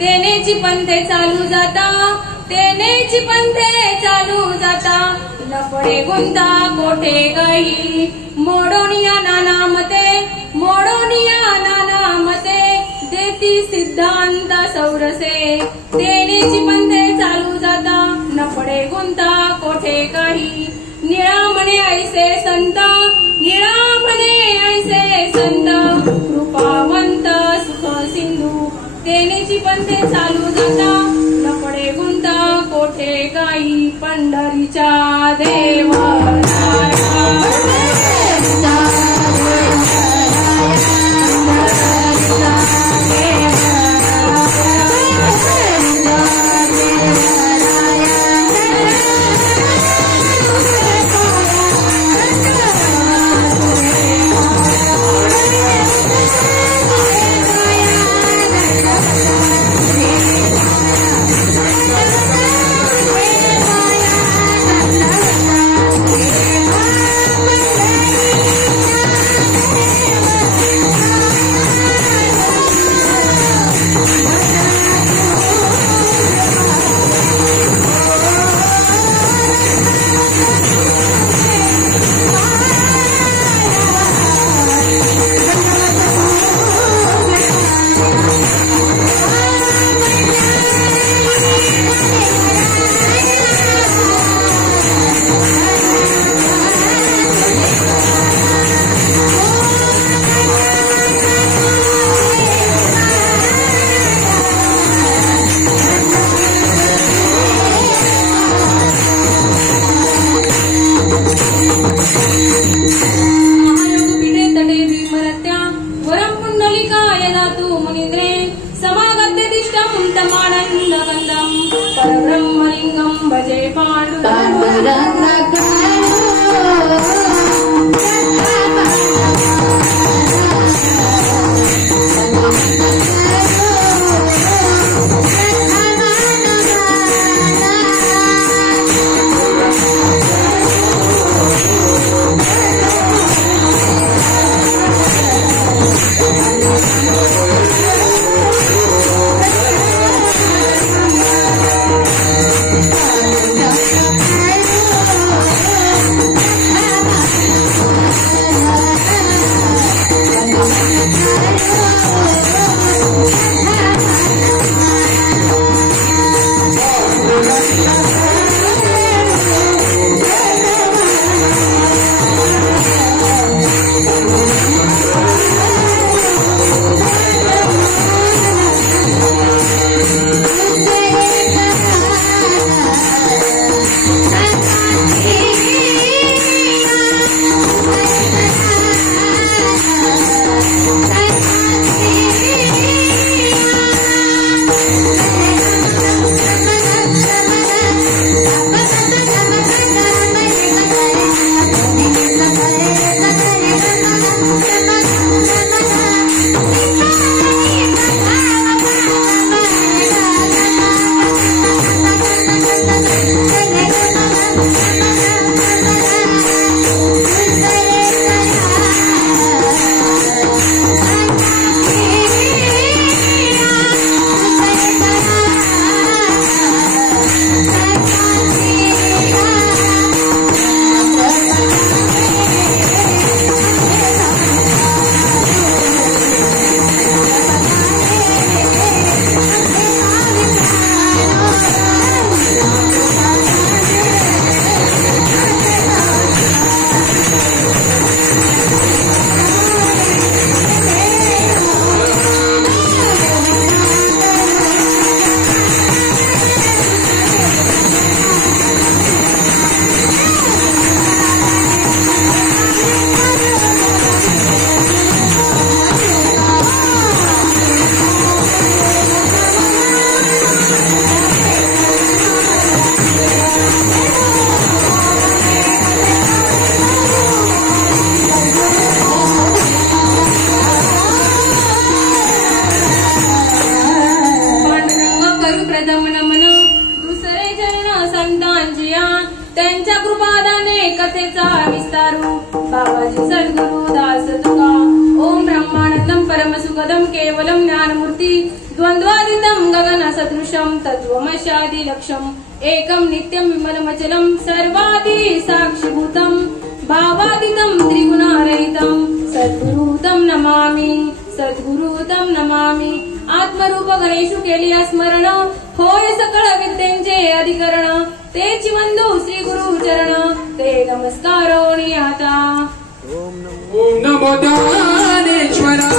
तेनेची पंथे चालू जाता, तेनेची पंथे चालू जाता, लपडे गुंता कोठे गाई, मोडोनिया नाना मते, मोडोनिया नाना मते, देती सिद्धांत सौरसे, तेनेची पंथे चालू जाता, लपडे गुंता कोठे गाई, निळा म्हणे ऐसे संत, निळा म्हणे ऐसे संत, कृपावंत सुख सिंधू, तेनेची पंथे चालू जाता, लपडे गुंता कोठे गाई, पंढरीच्या देवराया परब्रह्मलिंगम भजे पांडुरंग कथेचा विस्तारू बाबाजी सद्गुरु दास तुका ओम ब्रह्मानंदम परमसुखदम केवलम ज्ञानमूर्ती द्वंद्वादितम गगन सदृशम तत्वमशादि लक्ष्यम एकम नित्यम विमलमचलम सर्वादि साक्षीभूतम भावादितम त्रिगुणारहितम सद्गुरुतम नमामि सद्गुरुतम नमामि आत्मरूप गणेशु केलिया स्मरण होय सकळ विद्येंचे अधिकरण तेची वंदू श्री गुरु चरण ते नमस्कारोणी आता ओम नमो दानेश्वरा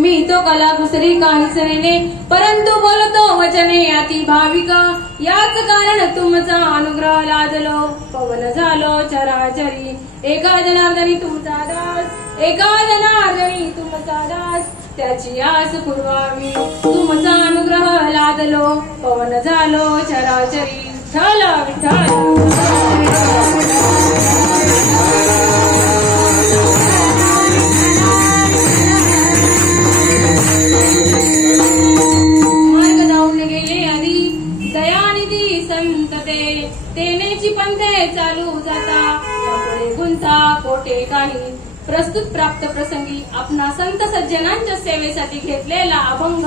मी तो कला दुसरी काहीच नेने परंतु बोलतो वचने अति भाविक याच कारण तुमचा अनुग्रह लादलो पवन झालो चराचरी एका जनार्दनी तुमचा दास एका जनार्दनी तुमचा दास त्याची आस पुरवावी तुमचा अनुग्रह लादलो पवन झालो चराचरी झाला विठ्ठल चालू जाता पुढे गुंता कोटे काही प्रस्तुत प्राप्त प्रसंगी आपणा संत सज्जनांच्या सेवेसाठी घेतलेला अभंग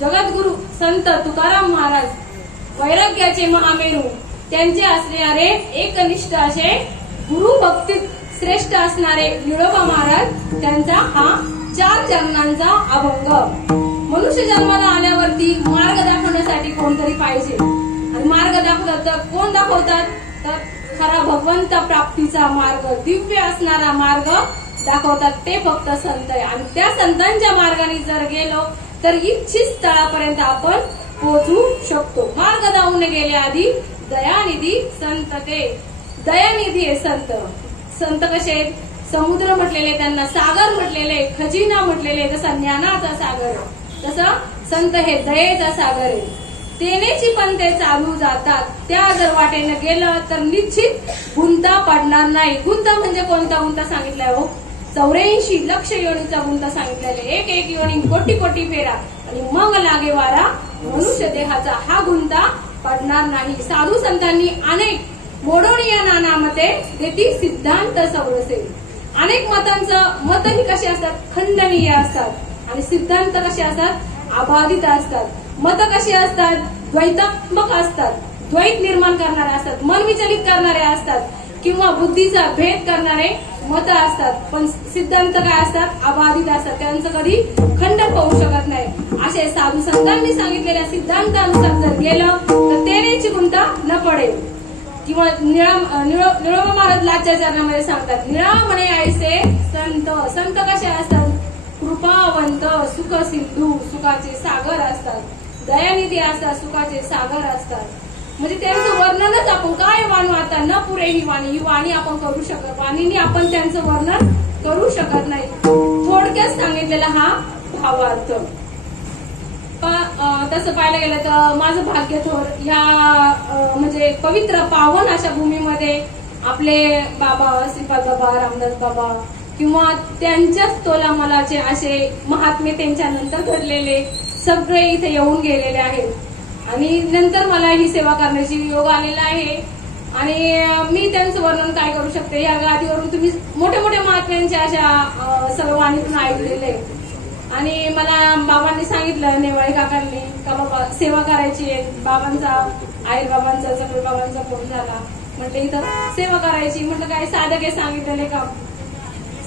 जगद्गुरु संत तुकाराम महाराज वैराग्याचे महामेरू त्यांचे असणारे एकनिष्ठ असे गुरु भक्तीत श्रेष्ठ असणारे निळोबा महाराज त्यांचा हा 4 चरणांचा अभंग मनुष्य जन्माला आल्यावरती मार्ग दाखवण्यासाठी कोणतरी पाहिजे आणि मार्ग दाखवतात तर कोण दाखवतात तर खरा भगवंत प्राप्तीचा मार्ग दिव्य असणारा मार्ग दाखवतात ते फक्त संत आहे आणि त्या संतांच्या मार्गाने जर गेलो तर इच्छित स्थळापर्यंत आपण पोहोचू शकतो मार्ग दावून गेल्या आधी दयानिधी संत ते दयानिधी आहे संत संत कसे आहेत समुद्र म्हटलेले त्यांना सागर म्हटलेले खजिना म्हटलेले जसा ज्ञानाचा सागर तसं संत हे दयेचा सागर आहे तेनेची पंथे चालू जातात त्या जर वाटेने गेलं तर निश्चित गुंता पडणार नाही गुंता म्हणजे कोणता गुंता सांगितलाय हो 84 लक्ष योनीचा गुंता सांगितलेला एक एक योनी कोटी कोटी फेरा आणि मग लागे वारा मनुष्य देहाचा हा गुंता पडणार नाही साधू संतांनी अनेक मोडोनिया नानामते देती सिद्धांत सौरसे अनेक मतांचं मतही कशी असतात खंडनीय असतात आणि सिद्धांत कसे असतात अबाधित असतात मत कशी असतात द्वैतात्मक असतात द्वैत निर्माण करणारे असतात मन विचलित करणारे असतात किंवा बुद्धीचा भेद करणारे मत असतात पण सिद्धांत काय असतात अबाधित असतात त्यांचं कधी खंड होऊ शकत नाही असे साधू संतांनी सांगितलेल्या सिद्धांतानुसार जर गेलं तर तेनेची गुंता न पडेल किंवा निळोबा महाराज लाच्या चरणामध्ये सांगतात निळा म्हणे ऐसे संत संत कसे असतात कृपावंत सुख सिंधू सुखाचे सागर असतात दयानिधी असतात सुखाचे सागर असतात म्हणजे त्यांचं वर्णनच आपण काय वाणू आता न पुरे ही वाणी आपण करू शकत वाणीने आपण त्यांचं वर्णन करू शकत नाही थोडं थोडक्यात सांगितलेला हा भावार्थ. तसं पाहायला गेलं तर माझं भाग्य थोर ह्या म्हणजे पवित्र पावन अशा भूमीमध्ये आपले बाबा श्रीपाद बाबा, रामदास बाबा किंवा त्यांच्याच तोलामोलाचे असे महात्मे त्यांच्यानंतर घडलेले सगळे इथे येऊन गेलेले आहेत आणि नंतर मला ही सेवा करण्याची योग आलेला आहे. आणि मी त्यांचं वर्णन काय करू शकते, या गादीवरून तुम्ही मोठ्या मोठ्या महात्म्यांच्या अशा सर्व वाणीतून ऐकलेले आणि मला बाबांनी सांगितलं, नेवाळे काकांनी, का बाबा सेवा करायची आहे. बाबांचा आयर बाबांचा सगळे बाबांचा फोन झाला, म्हटलं इथं सेवा करायची. म्हटलं काय साधक हे सांगितलेले काम,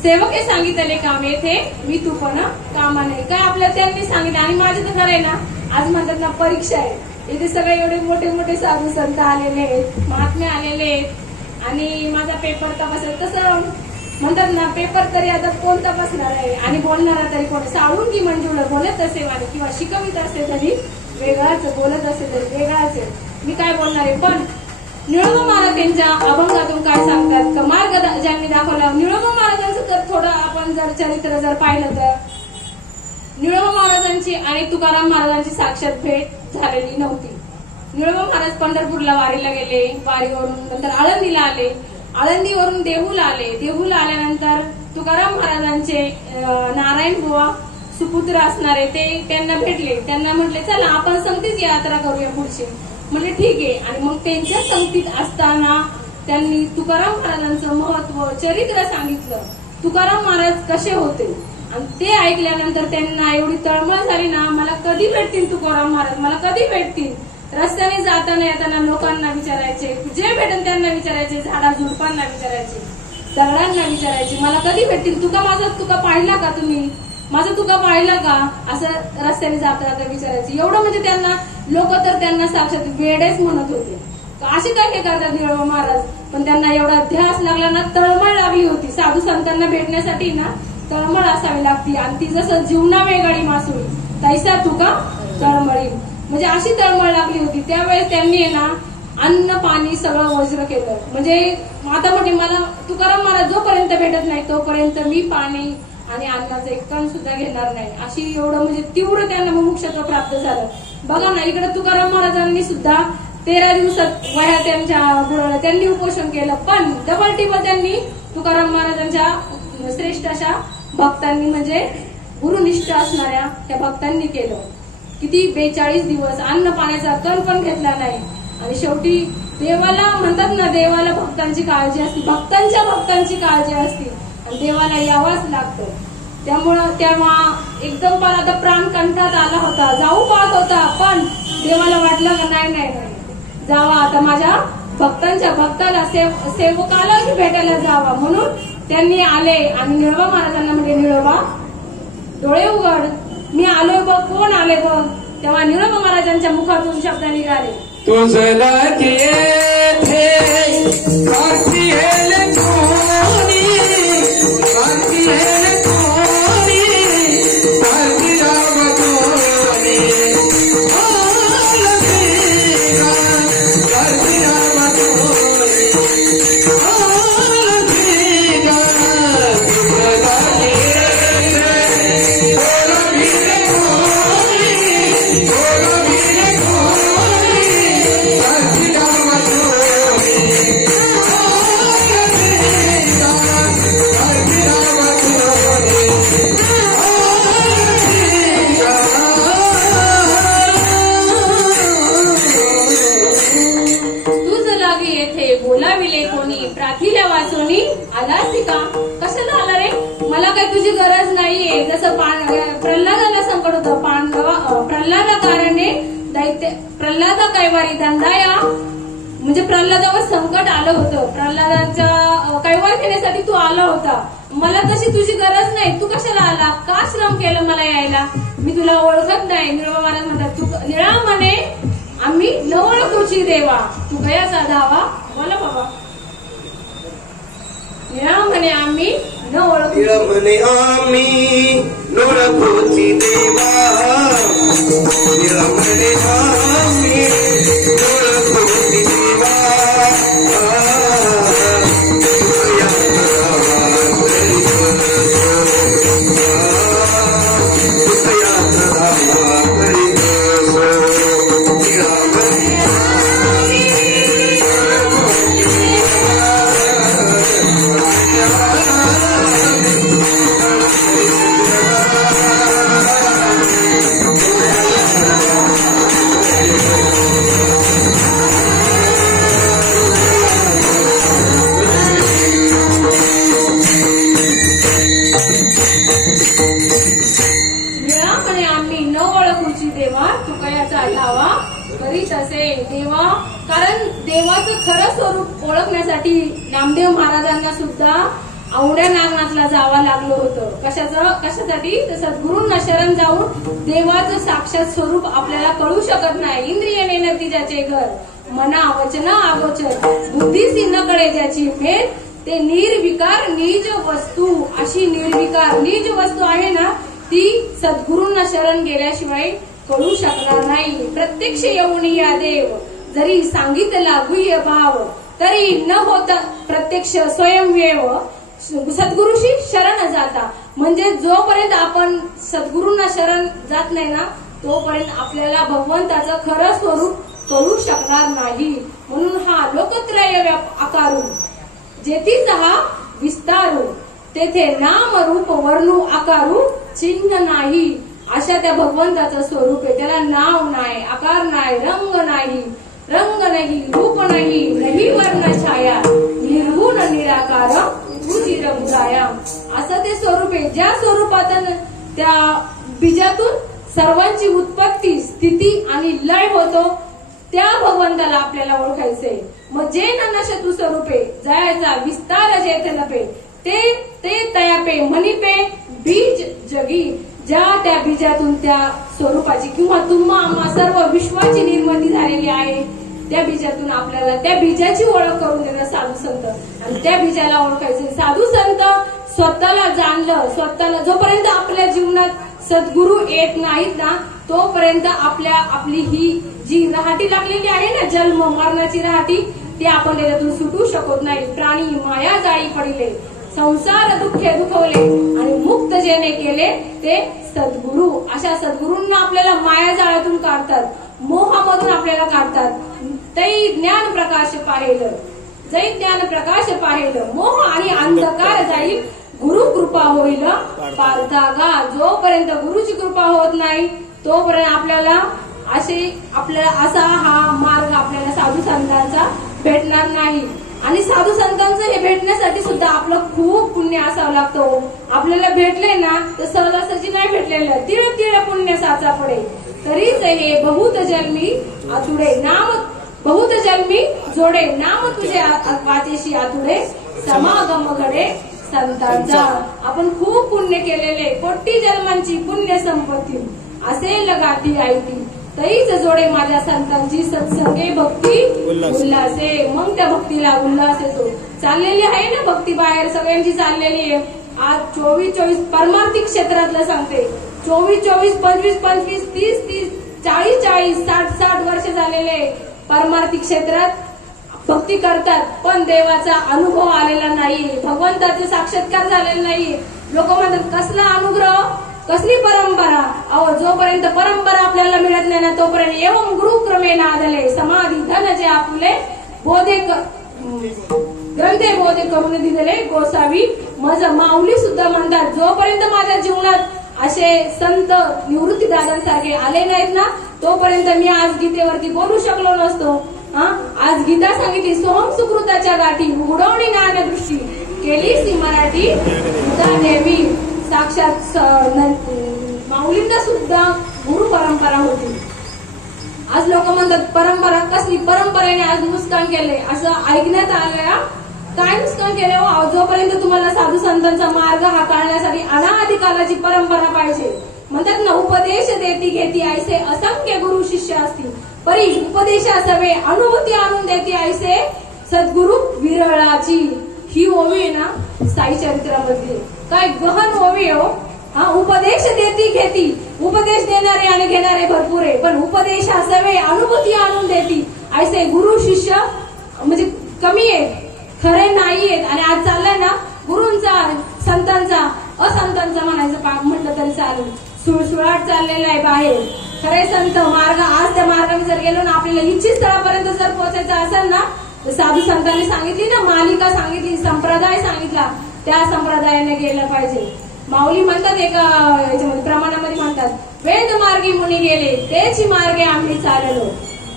सेवक हे सांगितलेले काम, येथे मी तू पण कामा नाही काय आपल्याला त्यांनी सांगितलं. आणि माझं तर खरं आहे ना, आज म्हणतात ना परीक्षा आहे, इथे सगळे एवढे मोठे मोठे साधू संत आलेले आहेत, महात्मे आलेले आहेत आणि माझा पेपर तपासेल. तसं म्हणतात ना, पेपर तरी आता कोण तपासणार आहे आणि बोलणारा तरी कोण, साळून की मंजूळ बोलत असे वाणी किंवा शिकवित असे तरी वेगळाच, बोलत असे तरी वेगळाच आहे. मी काय बोलणार आहे. पण निळोबा महाराज त्यांच्या अभंगातून काय सांगतात का, मार्ग ज्यांनी दाखवला. निळोबा महाराजांचं तर थोडं आपण जर चरित्र जर पाहिलं तर निळोबा महाराजांची आणि तुकाराम महाराजांची साक्षात भेट झालेली नव्हती. निळोबा महाराज पंढरपूरला वारीला गेले, वारीवरून नंतर आळंदीला आले, आळंदीवरून देहूला आले, देहूला आल्यानंतर तुकाराम महाराजांचे नारायण बुवा सुपुत्र असणारे ते त्यांना भेटले. त्यांना म्हटले चला आपण संगतीच यात्रा करूया पुढची. म्हणजे ठीक आहे. आणि मग त्यांच्या संगतीत असताना त्यांनी तुकाराम महाराजांचं महत्व, चरित्र सांगितलं. तुकाराम महाराज कसे होते आणि ते ऐकल्यानंतर त्यांना एवढी तळमळ झाली ना, मला कधी भेटतील तुकाराम महाराज, मला कधी भेटतील. रस्त्याने जाताना येताना लोकांना विचारायचे, जे भेटेल त्यांना विचारायचे, झाडा झुडपांना विचारायचे, दगडांना विचारायचे, मला कधी भेटतील. तुका पाहिला का तुम्ही, माझा तुका पाहिला का, असं रस्त्याने जाता जाता विचारायचे. एवढं म्हणजे त्यांना लोक तर त्यांना साक्षात वेडेच म्हणत होते. असे काय हे करतात निळोबा महाराज. पण त्यांना एवढा ध्यास लागला ना, तळमळ लागली होती. साधू संतांना भेटण्यासाठी ना तळमळ असावी लागती. आणि ती जसं जीवना वेगाळी मासुळी तैसा तुका तळमळी, म्हणजे अशी तळमळ लागली होती. त्यावेळेस त्यांनी ना अन्न पाणी सगळं वज्र केलं. म्हणजे आता म्हणजे मला तुकाराम महाराज जोपर्यंत भेटत नाही तोपर्यंत मी पाणी आणि अन्नाचं एक कण सुद्धा घेणार नाही, अशी एवढं म्हणजे तीव्र त्यांना मुमुक्षत्व प्राप्त झालं. बघा ना, इकडे तुकाराम महाराजांनी सुद्धा 13 दिवसात वह्या त्यांच्या गुरुला त्यांनी उपोषण केलं. पण डबल टिबल त्यांनी तुकाराम महाराजांच्या श्रेष्ठ अशा भक्तांनी म्हणजे गुरुनिष्ठ असणाऱ्या त्या भक्तांनी केलं. किती 42 दिवस अन्न पाण्याचा कण पण घेतला नाही. आणि शेवटी देवाला म्हणतात ना, देवाला भक्तांची काळजी असते, भक्तांची काळजी असते आणि देवाला यावाच लागतं. त्यामुळं तेव्हा एकदम पण आता प्राण कंठात आला होता, जाऊ पाहत होता. पण देवाला वाटलं का नाही जावा, आता माझ्या भक्ताला सेवकाला भेटायला जावा. म्हणून त्यांनी आले आणि निळोबा महाराजांना म्हणजे निळोबा डोळे उघड, मी आलोय बघ, कोण आले बघ. तेव्हा निळोबा महाराजांच्या मुखातून शब्द निघाले, तुझला बोलाविले कोणी, प्राथिल्या वाचोनी आलास का. कशाला आला रे, मला काही तुझी गरज नाहीये. जसं प्रल्हादाला संकट होतं, प्रल्हादाकारणे दैत्य प्रल्हादा कैवारी दंडाया, म्हणजे प्रल्हादावर संकट आलं होतं. प्रल्हादाच्या कैवार घेण्यासाठी तू आला होता. मला तशी तुझी गरज नाही, तू कशाला आला, का श्रम केलं मला यायला, मी तुला ओळखत नाही. निळोबा महाराज म्हणतात, तू निळा म्हणे आम्ही न ओळखूची देवा, तू गयाचा धावा. बोला बाबा. निळा म्हणे आम्ही न ओळखू, म्हणे आम्ही न ओळखूची देवा, निळा म्हणे आम्ही न ओळखूची देवा. कारण देवाचं खरं स्वरूप ओळखण्यासाठी नामदेव महाराजांना सुद्धा औंढ्या नागनाथला जावं लागलं होतं. कशासाठी? तर सद्गुरूंना शरण जाऊन देवाचं साक्षात स्वरूप आपल्याला कळू शकत नाही. इंद्रिय नेणती ज्याचे घर, मना वचन अगोचर, बुद्धीसी न कळे ज्याची भेद, ते निर्विकार निज वस्तू. अशी निर्विकार निज वस्तू आहे ना, ती सद्गुरूंना शरण गेल्याशिवाय कळू शकणार नाही. प्रत्यक्ष येऊन या देव, जरी सांगितला गुह्य भाव, तरी न होता प्रत्यक्ष स्वयंवेव, सद्गुरूशी शरण जाता. म्हणजे जोपर्यंत आपण सद्गुरूंना शरण जात नाही ना, तोपर्यंत आपल्याला भगवंताचं खरं स्वरूप कळू शकणार नाही. म्हणून हा लोकत्रय आकारू, जेथीच हा विस्तारू, तेथे नाम रूप वर्णू आकारू चिन्ह नाही. अशा त्या भगवंताचं स्वरूप आहे. त्याला नाव नाही, आकार नाही, रंग नाही, रूप नाही वर्ण छाया, निर्गुण निराकार तुझीर मुराया. असं ते स्वरूप आहे. ज्या स्वरूपातून त्या बीजातून सर्वांची उत्पत्ती, स्थिती आणि लय होतो, त्या भगवंताला आपल्याला ओळखायचंय. मग जे नशतू स्वरूपे जयाचा विस्तार जेथे लपे, ते तयापे मनिपे बीज जगी. ज्या त्या बीजातून त्या स्वरूपाची किंवा तुम्हा आम्हा सर्व विश्वाची निर्मिती झालेली आहे, त्या बीजातून आपल्याला त्या बीजाची ओळख करून देतात साधू संत. आणि त्या बीजाला ओळखायचे. साधू संत स्वतःला जाणलं, स्वतःला जोपर्यंत आपल्या जीवनात सद्गुरू येत नाहीत ना, तोपर्यंत आपली ही जी रहाटी लागलेली आहे ना, जन्म मरणाची रहाटी, ती आपण त्याच्यातून सुटू शकत नाही. प्राणी माया जाळी पडिले, संसार दुःखे दुखवले, आणि मुक्त जेने केले ते सद्गुरू. अशा सद्गुरूंना आपल्याला माया जाळ्यातून काढतात, मोहामधून आपल्याला काढतात. तै ज्ञान प्रकाश पाहिलं, जै ज्ञान प्रकाश पाहिलं, मोह आणि अंधकार जाईल, गुरु कृपा होईल पार्थागा. जोपर्यंत गुरुची कृपा होत नाही, तोपर्यंत आपल्याला असा हा मार्ग आपल्याला साधू संतांचा भेटणार नाही. आणि साधू संतांचं हे भेटण्यासाठी सुद्धा आपलं खूप पुण्य असावं लागतं. आपल्याला भेटले ना तर सहजासहजी नाही भेटलेलं, तिळ तिळ पुण्य साचा पडे, तरीच हे बहुत जन्मी आतुडे नाम, बहुत जन्मी जोडे नाम तुझे वाचेशी आतुडे, समागम घडे संतांचा. आपण खूप पुण्य केलेले, कोटी जन्मांची पुण्य संपत्ती असेल गाठी आयती, तरीच जोडे माझ्या संतांची सत्संगे भक्ती उल्हासे. मग त्या भक्तीला उल्हास येतो. चाललेली आहे ना भक्ती बाहेर सगळ्यांची चाललेली आहे. आज 24 परमार्थिक क्षेत्रातलं सांगते, 24 25 30 40 60 वर्ष झालेले परमार्थिक क्षेत्रात भक्ती करतात, पण देवाचा अनुभव आलेला नाही, भगवंताचे साक्षात्कार झालेला नाही. लोक म्हणतात कसला अनुग्रह, कसली परंपरा. अहो, जोपर्यंत परंपरा आपल्याला मिळत नाही ना, तोपर्यंत एवं गुरुक्रमे नादले समाधी धन जे आपले बोधे ग्रंथे बोधे करून दिलेले गोसावी मज. माऊली सुद्धा म्हणतात, जोपर्यंत माझ्या जीवनात असे संत निवृत्ती दादांसारखे आले नाहीत ना, तोपर्यंत मी आज गीतेवरती बोलू शकलो नसतो. आज गीता सांगितली, सोहम सुकृताच्या गाठी उघडवणी ज्ञानदृष्टी केली सी मराठी देवी. साक्षात माऊलींना सुद्धा गुरु परंपरा होती. आज लोक म्हणतात परंपरा कसली, परंपरेने आज नुकसान केले असं ऐकण्यात आलं. काय नुकसान केले हो? जोपर्यंत तुम्हाला साधू संतांचा मार्ग हा काढण्यासाठी अनादी कालाची परंपरा पाहिजे. म्हणतात ना, उपदेश देती घेती ऐसे असंख्य गुरु शिष्य असतील, परी उपदेशा सवे अनुभूती आणून देती ऐसे सद्गुरु विरळाची. ही ओवी आहे ना साई चरित्रामधली, काय गहन ओवी हो. उपदेश देती घेती, उपदेश देणारे आणि घेणारे भरपूर आहे, पण उपदेशा सवे अनुभूती आणून देती ऐसे गुरु शिष्य म्हणजे कमी आहेत, खरे नाही आहेत. आणि आज चाललाय ना गुरूंचा संतांचा असंतांचा म्हटलं तरी चालेल, सुळसुळाट चाललेला आहे बाहेर. खरे संत मार्ग, आज त्या मार्गाने जर गेलो ना, आपल्याला इच्छित स्थळापर्यंत जर पोहोचायचं असेल ना, तर साधू संतांनी सांगितली ना, मालिका सांगितली, संप्रदाय सांगितला, त्या संप्रदायाने गेलं पाहिजे. माऊली म्हणतात एका याच्यामध्ये प्रमाणामध्ये म्हणतात, वेद मार्गी मुनी गेले तेची मार्गे आम्ही चाललो,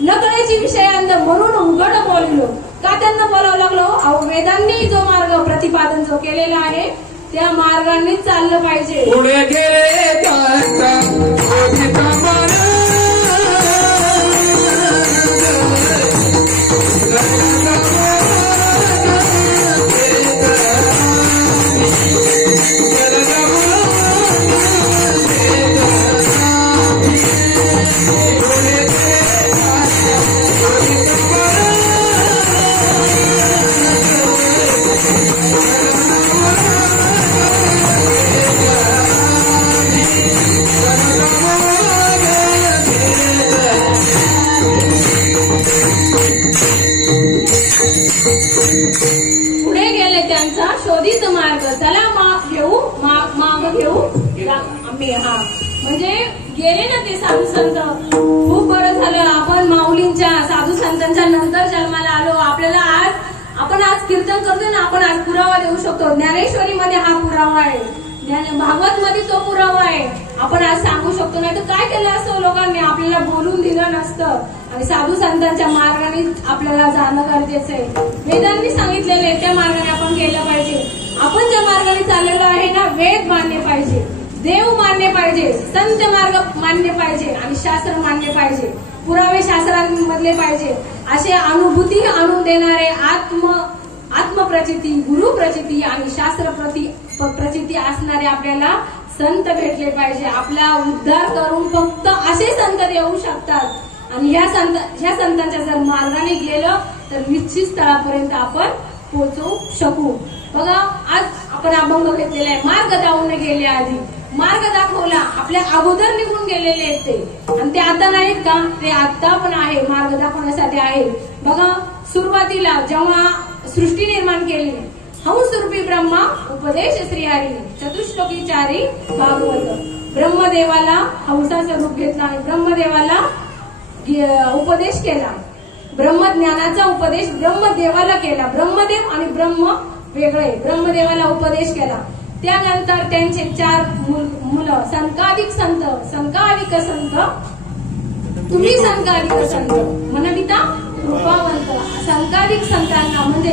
नकळेची विषयांत म्हणून उघड बोललो. का त्यांना बोलावं लागलो? अहो, वेदांनी जो मार्ग प्रतिपादन जो केलेला आहे त्या मार्गाने चाललं पाहिजे. पुढे गेले त्याचा सांगितलं त्याला माग घेऊ आम्ही. हा म्हणजे गेले ना ते साधू संत. खूप बरं झालं आपण माऊलींच्या साधू संतांच्या नंतर जन्माला आलो. आपल्याला आपण आज कीर्तन करतो ना, आपण आज पुरावा देऊ शकतो. ज्ञानेश्वरी मध्ये हा पुरावा आहे, भागवत मध्ये तो पुरावा आहे. आपण आज सांगू शकतो. नाही तर काय केलं असतं लोकांनी, आपल्याला बोलून दिलं नसतं. आणि साधू संतांच्या मार्गाने आपल्याला जाणं गरजेचं आहे. वेदांनी सांगितलेले त्या मार्गाने आपण गेलं पाहिजे. आपण ज्या मार्गाने चाललेलो आहे ना, वेद मानले पाहिजे, देव मानले पाहिजे, संत मार्ग मानले पाहिजे आणि शास्त्र मानले पाहिजे, पुरावे शास्त्रांमधले पाहिजे. असे अनुभूती आणून देणारे आत्मप्रचिती, गुरुप्रचिती आणि शास्त्र प्रचिती असणारे आपल्याला संत भेटले पाहिजे. आपला उद्धार करून फक्त असे संत येऊ शकतात. आणि ह्या संतांच्या जर मार्गाने गेलं तर निश्चित स्थळापर्यंत आपण पोहोचू शकू. बघा आज आपण अभंग घेतलेला आहे. मार्ग दावून गेले, आधी मार्ग दाखवला, आपल्या अगोदर निघून गेलेले आहेत ते. आणि ते आता नाहीत का, ते आता पण आहे, मार्ग दाखवण्यासाठी आहे. बघा सुरुवातीला जेव्हा सृष्टी निर्माण केली, हंसरूपी ब्रह्मा उपदेश श्रीहरी, चतुश्लोकी चारी भागवत. ब्रह्मदेवाला हंसाचं रूप घेतलं आणि ब्रह्मदेवाला उपदेश केला. ब्रह्मज्ञानाचा उपदेश ब्रह्मदेवाला केला. ब्रह्मदेव आणि ब्रह्म वेगळे. ब्रह्मदेवाला उपदेश केला. त्यानंतर त्यांचे 4 मुलं, संकाधिक संत, संकाधिक संत, तुम्ही संकाधिक संत, मनविता रूपावंत. संकाधिक संतांना म्हणजे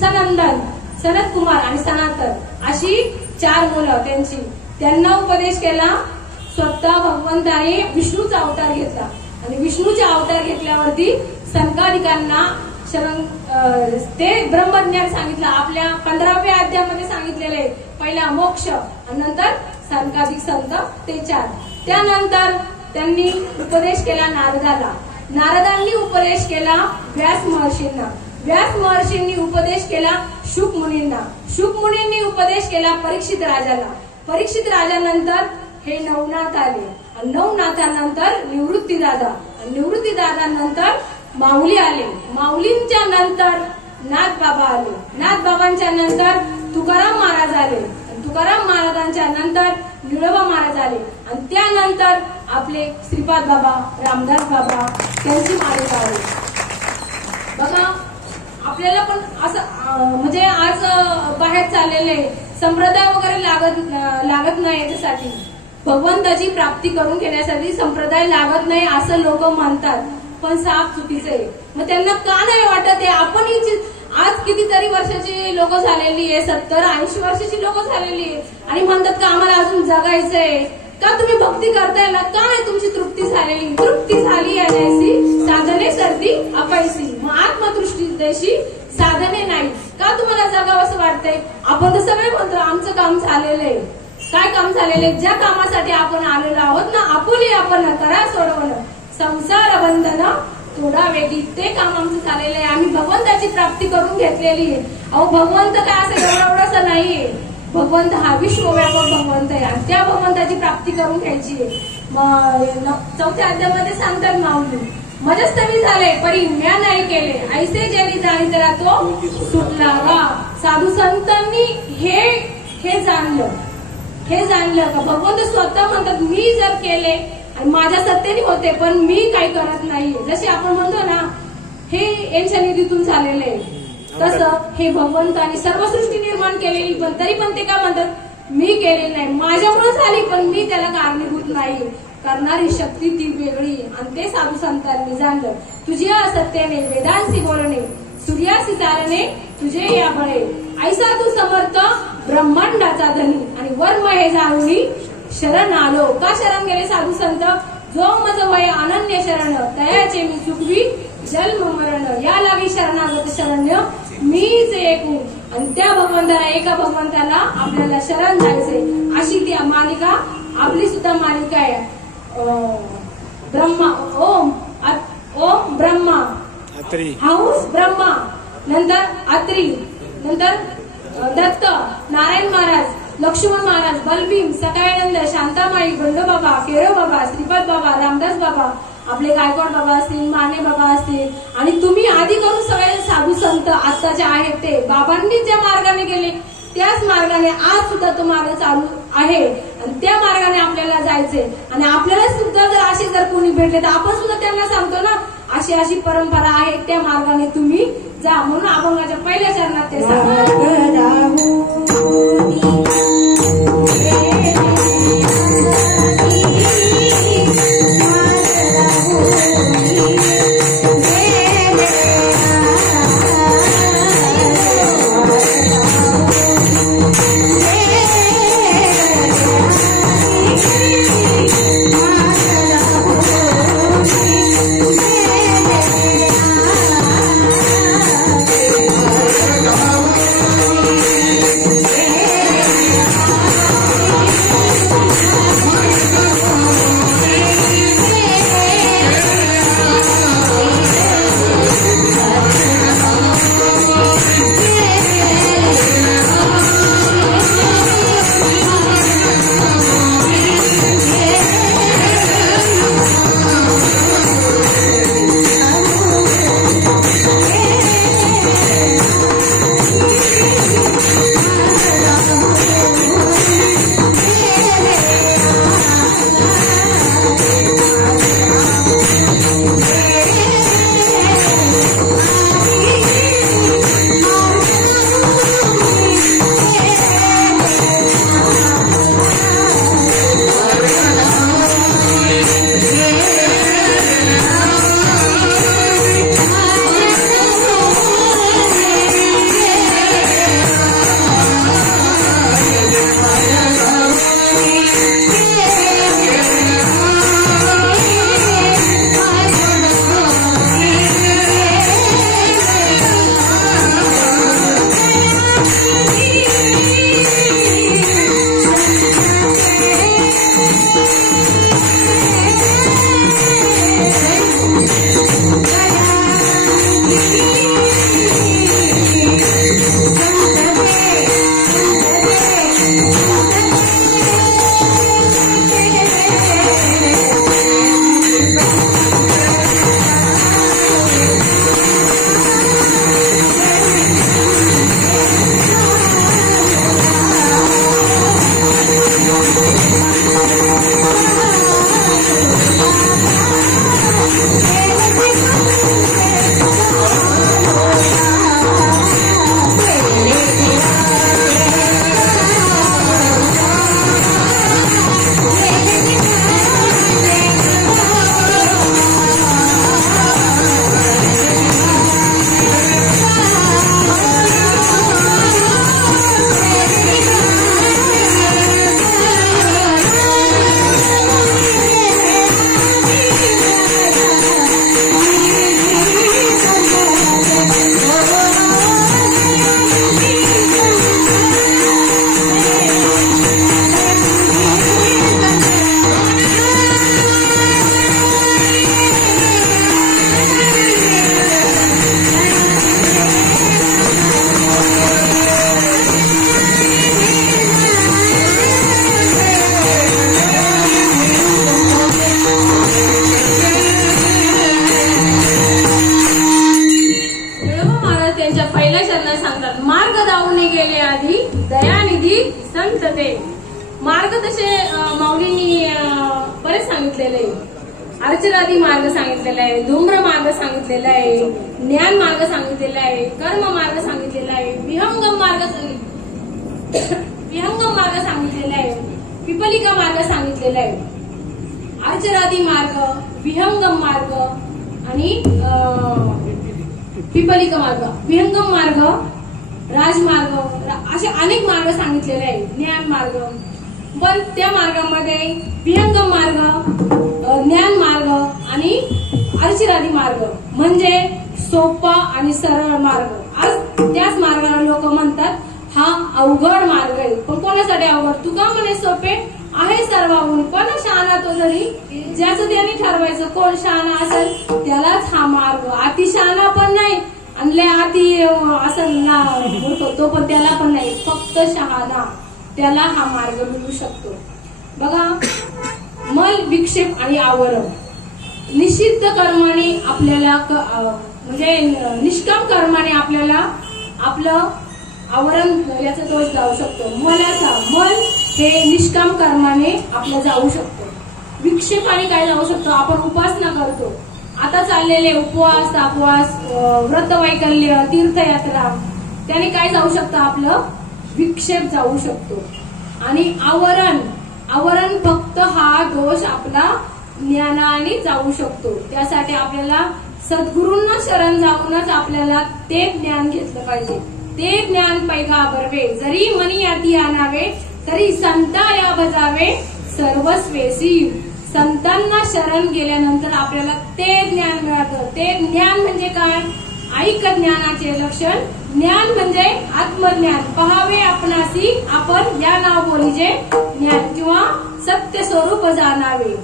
सनंदन, सनत कुमार आणि सनातन अशी 4 मुलं त्यांची. त्यांना उपदेश केला. स्वतः भगवंताने विष्णूचा अवतार घेतला आणि विष्णूचा अवतार घेतल्यावरती संकाधिकांना ते ब्रह्मज्ञान सांगितलं. आपल्या 15व्या अध्यायामध्ये सांगितलेले पहिला मोक्ष आणि नंतर संकाधिक संत ते 4. त्यानंतर त्यांनी उपदेश केला नारदाला. नारदांनी उपदेश केला व्यास महर्षींना. व्यास महर्षींनी उपदेश केला शुक मुनींना. शुक मुनींनी उपदेश केला परीक्षित राजाला. परीक्षित राजानंतर हे नवनाथ आले आणि नवनाथानंतर निवृत्ती दादा, निवृत्ती दादानंतर माऊली आले. माऊलींच्या नंतर नाथ बाबा आले. नाथ बाबांच्या नंतर तुकाराम महाराज आले. तुकाराम महाराजांच्या नंतर निळोबा महाराज आले आणि त्यानंतर आपले श्रीपाद बाबा, रामदास बाबा त्यांची मालिका आली. बघा आपल्याला पण असं म्हणजे आज बाहेर चाललेले संप्रदाय वगैरे लागत नाही. याच्यासाठी भगवंताची प्राप्ती करून घेण्यासाठी संप्रदाय लागत नाही असं लोक म्हणतात, पण साफ चुकीचं आहे. मग त्यांना का नाही वाटत आहे? आपण आज कितीतरी वर्षाची लोक झालेली आहे, 70-80 वर्षाची लोक झालेली आहे आणि म्हणतात का आम्हाला अजून जगायचंय. का तुम्ही भक्ती करताय ना, का नाही तुमची तृप्ती झालेली? तृप्ती झाली आहे जैसी साधने सर्दी अपैसी. मग आत्मदृष्टी जैशी साधने नाही. का तुम्हाला जगावं असं वाटतंय? आपण तर सगळे म्हणतो आमचं काम झालेलं आहे. काय काम झालेलं आहे? ज्या कामासाठी आपण आलेलो आहोत ना, आपुली आपण करा सोडवणं, संसार बंधन थोडा वेगळी, ते काम आमचं झालेलं आहे. आम्ही भगवंताची प्राप्ती करून घेतलेली आहे. अहो भगवंत काय असं एवढंसं नाहीये. भगवंत हा विश्वव्यापक भगवंत आहे आणि त्या भगवंताची प्राप्ती करून घ्यायची आहे. 4थ्या अध्यायामध्ये सांगतात माऊली, मजस्तवी झाले परी म्या नाही केले, ऐसे ज्यांनी जाणी जरा तो सुटला गा. साधू संतांनी हे जाणलं का भगवंत स्वतः म्हणतात मी जर केले आणि माझ्या सत्तेने होते पण मी काही करत नाहीये. जसे आपण म्हणतो ना हे यांच्या निधीतून झालेलं आहे, तसं हे भगवंतानी सर्व सृष्टी निर्माण केलेली पण तरी पण ते काय म्हणतात मी केलेली नाही, माझ्यामुळे झाली पण मी त्याला कारणीभूत नाही. करणारी शक्ती ती वेगळी आणि ते साधू संतांनी जाणलं. तुझ्या सत्याने वेदांशी बोलणे, सूर्यासी चालणे तुझे या बळे, ऐसा तू समर्थ ब्रह्मांडाचा धनी आणि वर्म हे जाणूनी शरण आलो. का शरण गेले साधू संत? जो मज वय अनन्य शरण, दयाचे मी चुकवी जन्म मरण, या लागी शरणागत शरण्य मीच एकू. आणि त्या भगवंताला, एका भगवंताला आपल्याला शरण जायचे. अशी ती मालिका आपली सुद्धा मालिका आहे. ब्रह्मा ओम ब्रह्मा, हंस ब्रह्मा, नंतर अत्री, नंतर दत्त, नारायण महाराज, लक्ष्मण महाराज, बलभीम, सकाळानंद, शांतामाई, बंडोबाबा, केरोबाबा, श्रीपाद बाबा, रामदास बाबा, आपले गायकवाड बाबा असतील, माने बाबा असतील आणि तुम्ही आधी करून सगळे साधू संत आता स्वतःचे आहेत ते बाबांनी ज्या मार्गाने गेले त्याच मार्गाने आज सुद्धा तो मार्ग चालू आहे आणि त्या मार्गाने आपल्याला जायचंय. आणि आपल्याला सुद्धा जर असे जर कोणी भेटले तर आपण सुद्धा त्यांना सांगतो ना अशी अशी परंपरा आहे त्या मार्गाने तुम्ही जा. म्हणून अभंगाच्या पहिल्या चरणात ते मार्ग तसे माऊलींनी बरेच सांगितलेले आहे. अर्चनादी मार्ग सांगितलेला आहे, धूम्र मार्ग सांगितलेला आहे, ज्ञान मार्ग सांगितलेला आहे, कर्म मार्ग सांगितलेला आहे, विहंगम मार्ग सांगितलेला आहे, पिपलिका मार्ग सांगितलेला आहे. अर्चनादी मार्ग, विहंगम मार्ग आणि पिपलिका मार्ग, विहंगम मार्ग, राजमार्ग असे अनेक मार्ग सांगितलेले आहे. ज्ञान मार्ग, पण त्या मार्गामध्ये विहंगम मार्ग, ज्ञान मार्ग आणि अर्चनादी मार्ग म्हणजे सोपा आणि सरळ मार्ग. आज त्याच मार्गाला लोक म्हणतात हा अवघड मार्ग आहे. पण कोणासाठी अवघड? तुका म्हणे सोपे आहे सर्वाहून, पण शहाणा तो जरी ज्याचं त्याने ठरवायचं. कोण शहाणा असेल त्यालाच हा मार्ग. अति शहाणा पण नाही आणि अति असेल ना तो पण त्याला पण नाही. फक्त शहाणा त्याला हा मार्ग मिळू शकतो. बघा, मल विक्षेप आणि आवरण निषिद्ध कर्माने आपल्याला म्हणजे निष्काम कर्माने आपल्याला आपलं आवरण याचा दोष जाऊ शकतो. मलाचा मल हे निष्काम कर्माने आपलं जाऊ शकतो. विक्षेपाने काय जाऊ शकतो, आपण उपासना करतो, आता चाललेले उपवास तापवास व्रत वैकल्य तीर्थयात्रा, त्याने काय जाऊ शकतं, आपलं विक्षेप जाऊ शकतो. आणि आवरण फक्त हा दोष आपला ज्ञानाने जाऊ शकतो. त्यासाठी आपल्याला सद्गुरूंना शरण जाऊनच आपल्याला ते ज्ञान घेतलं पाहिजे. ते ज्ञान पैगा बरवे जरी मनी याती आणावे तरी संता या बजावे सर्वस्वेसी. संतांना शरण गेल्यानंतर आपल्याला ते ज्ञान मिळतं. ते ज्ञान म्हणजे काय, ऐक ज्ञानाचे लक्षण. ज्ञान म्हणजे आत्मज्ञान. पहावे आपणासी आपण या नाव बोलीजे ज्ञान, किंवा सत्य स्वरूप जाणावे,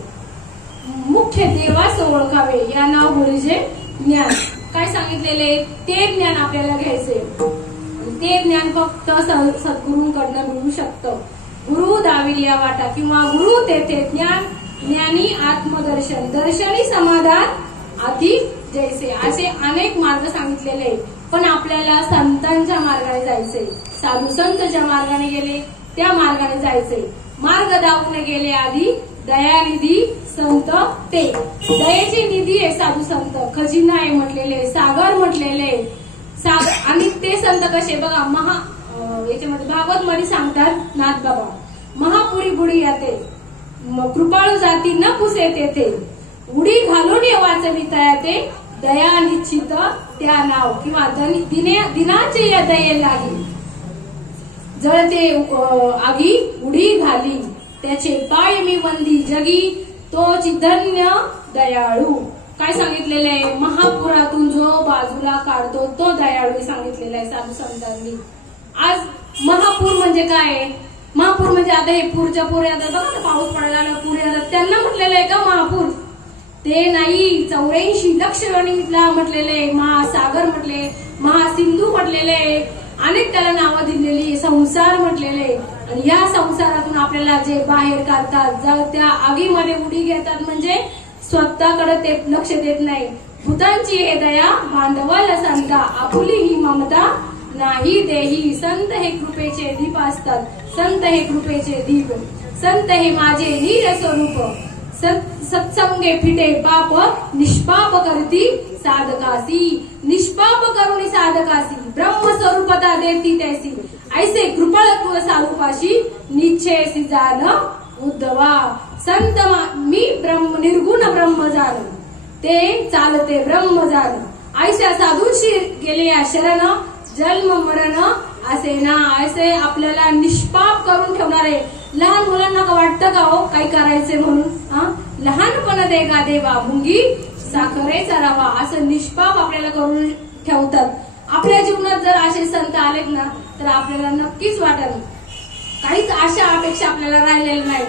मुख्य देवास ओळखावे या नाव बोलीजे ज्ञान. काय सांगितलेले, ते ज्ञान आपल्याला घ्यायचे. ते ज्ञान फक्त सद्गुरूंकडनं मिळू शकतं. गुरु दाविलिया वाटा किंवा गुरु तेथे ज्ञान, ज्ञानी आत्मदर्शन, दर्शनी समाधान अति जैसे, असे अनेक मार्ग सांगितलेले. पण आपल्याला संतांच्या मार्गाने जायचे. साधू संत ज्या मार्गाने गेले त्या मार्गाने जायचे. मार्ग दाखवून गेले आधी दयानिधी संत ते. दयेची निधी आहे साधू संत, खजिना आहे म्हटलेले, सागर म्हटलेले. आणि ते संत कसे बघा, याच्यामध्ये भागवत मध्ये सांगतात नाथ बाबा, महापुरी बुडी येते कृपाळू जाती न पुसे तेथे, उडी घालून वाचविता येते दया निश्चित त्या नाव, किंवा दिनाचे या दये लागी जळते आगी उडी घाली, त्याचे पाय मी वंदी जगी तोच धन्य दयाळू. काय सांगितलेलं आहे, महापुरातून जो बाजूला काढतो तो दयाळू सांगितलेला आहे साधू संतांनी. आज महापूर म्हणजे काय, महापूर म्हणजे आता हे पूरच्या पूर येतात बघा, पाऊस पडायला पूर येतात, त्यांना म्हटलेलं आहे का महापूर, ते नाही. 84 लक्ष गणितला म्हटलेले, महासागर म्हटले, महासिंधू म्हटलेले, अनेक त्याला नावं दिलेली, संसार म्हटलेले. आणि या संसारातून आपल्याला जे बाहेर काढतात, जर त्या आगीमध्ये उडी घेतात म्हणजे स्वतःकडे ते लक्ष देत नाही. भूतांची हे दया भांडवल संता, आपुली ही ममता नाही देही. संत हे कृपेचे दीप असतात, संत हे कृपेचे दीप, संत हे माझे नीर स्वरूप. सत्संगे फिटे पाप निष्पाप करती साधकासी, निष्पाप करुणी साधकासी ब्रह्मस्वरूपता देती तैसी. ऐसे कृपळत्व साधुपाशी निश्चयसी जाण उद्धवा. संत मी ब्रह्म निर्गुण ब्रह्म जाण, ते चालते ब्रह्म जाण. ऐशा साधूंशी गेले या शरण, जन्म मरण असे ना. असे आपल्याला निष्पाप करून ठेवणारे. लहान मुलांना का वाटतं का हो काही करायचे म्हणून, लहानपण देगा देवा मुंगी साखरे चरावा, असं निष्पाप आपल्याला करून ठेवतात. आपल्या जीवनात जर असे संत आलेत ना तर आपल्याला नक्कीच वाटेल काहीच आशा अपेक्षा आपल्याला राहिलेल्या नाही.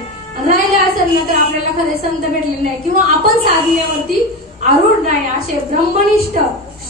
राहिले असेल ना तर आपल्याला खरे संत भेटले नाही, किंवा आपण साधनेवरती आरूढ नाही. असे ब्रह्मनिष्ठ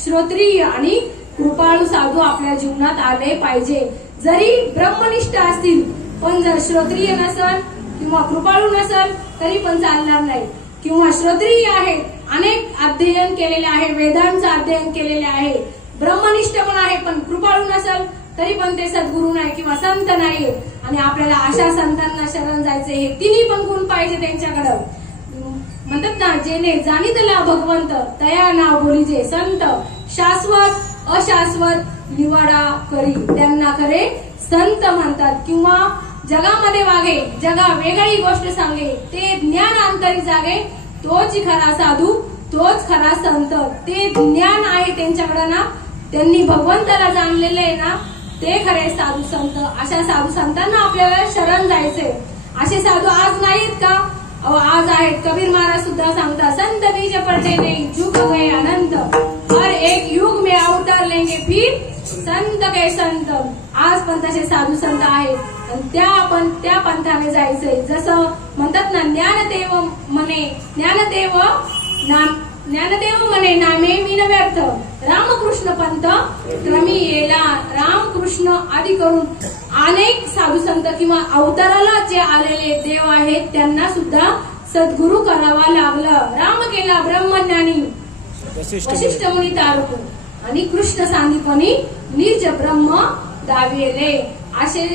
श्रोत्रिय आणि कृपाळू साधू आपल्या जीवनात आले पाहिजे. जरी ब्रह्मनिष्ठ असतील पण जर श्रोत्रिय नसल किंवा कृपाळू नसल तरी पण चालणार नाही. किंवा श्रोत्रिय आहे, अनेक अध्ययन केलेले आहे, वेदांचं अध्ययन केलेले आहे, ब्रह्मनिष्ठ पण आहे, पण कृपाळू नसल तरी पण ते सद्गुरू नाही किंवा संत नाही. आणि आपल्याला अशा संतांना शरण जायचे. हे तिन्ही पण गुण पाहिजे त्यांच्याकडं. म्हणतात ना, जेने जाणितला भगवंत तया नाव बोलीजे संत, शाश्वत अशाश्वत निवाडा करी त्यांना खरे संत म्हणतात. किंवा जगामध्ये वागे, जगा वेगळी गोष्ट सांगे, ते ज्ञान अंतरी जागे, तोच खरा साधू, तोच खरा संत. ते ज्ञान आहे त्यांच्याकडे ना, त्यांनी भगवंताला जाणलेलं आहे ना, ते खरे साधू संत. अशा साधू संतांना आपल्याला शरण जायचे. असे साधू आज नाहीत का, आज आहेत. कबीर महाराज सुद्धा सांगतात, संत बीज पडते नहीं झुक गए अनंत, हर एक युग में अवतार लेंगे फिर संत के संत. आज पण तसे साधू संत आहेत आणि आपण त्या पंथाने जायचंय. जसं म्हणतात ना, ज्ञानदेव म्हणे नामे मीन व्यर्थ, रामकृष्ण पंथ क्रमी येला. रामकृष्ण आदी करून अनेक साधू संत किंवा अवताराला जे आलेले देव आहेत त्यांना सुद्धा सद्गुरू करावा लागलं. राम केला ब्रह्मज्ञानी वशिष्ठ मुनी तारकू, आणि कृष्ण सांदीपणी निज ब्रह्म दाविले. असे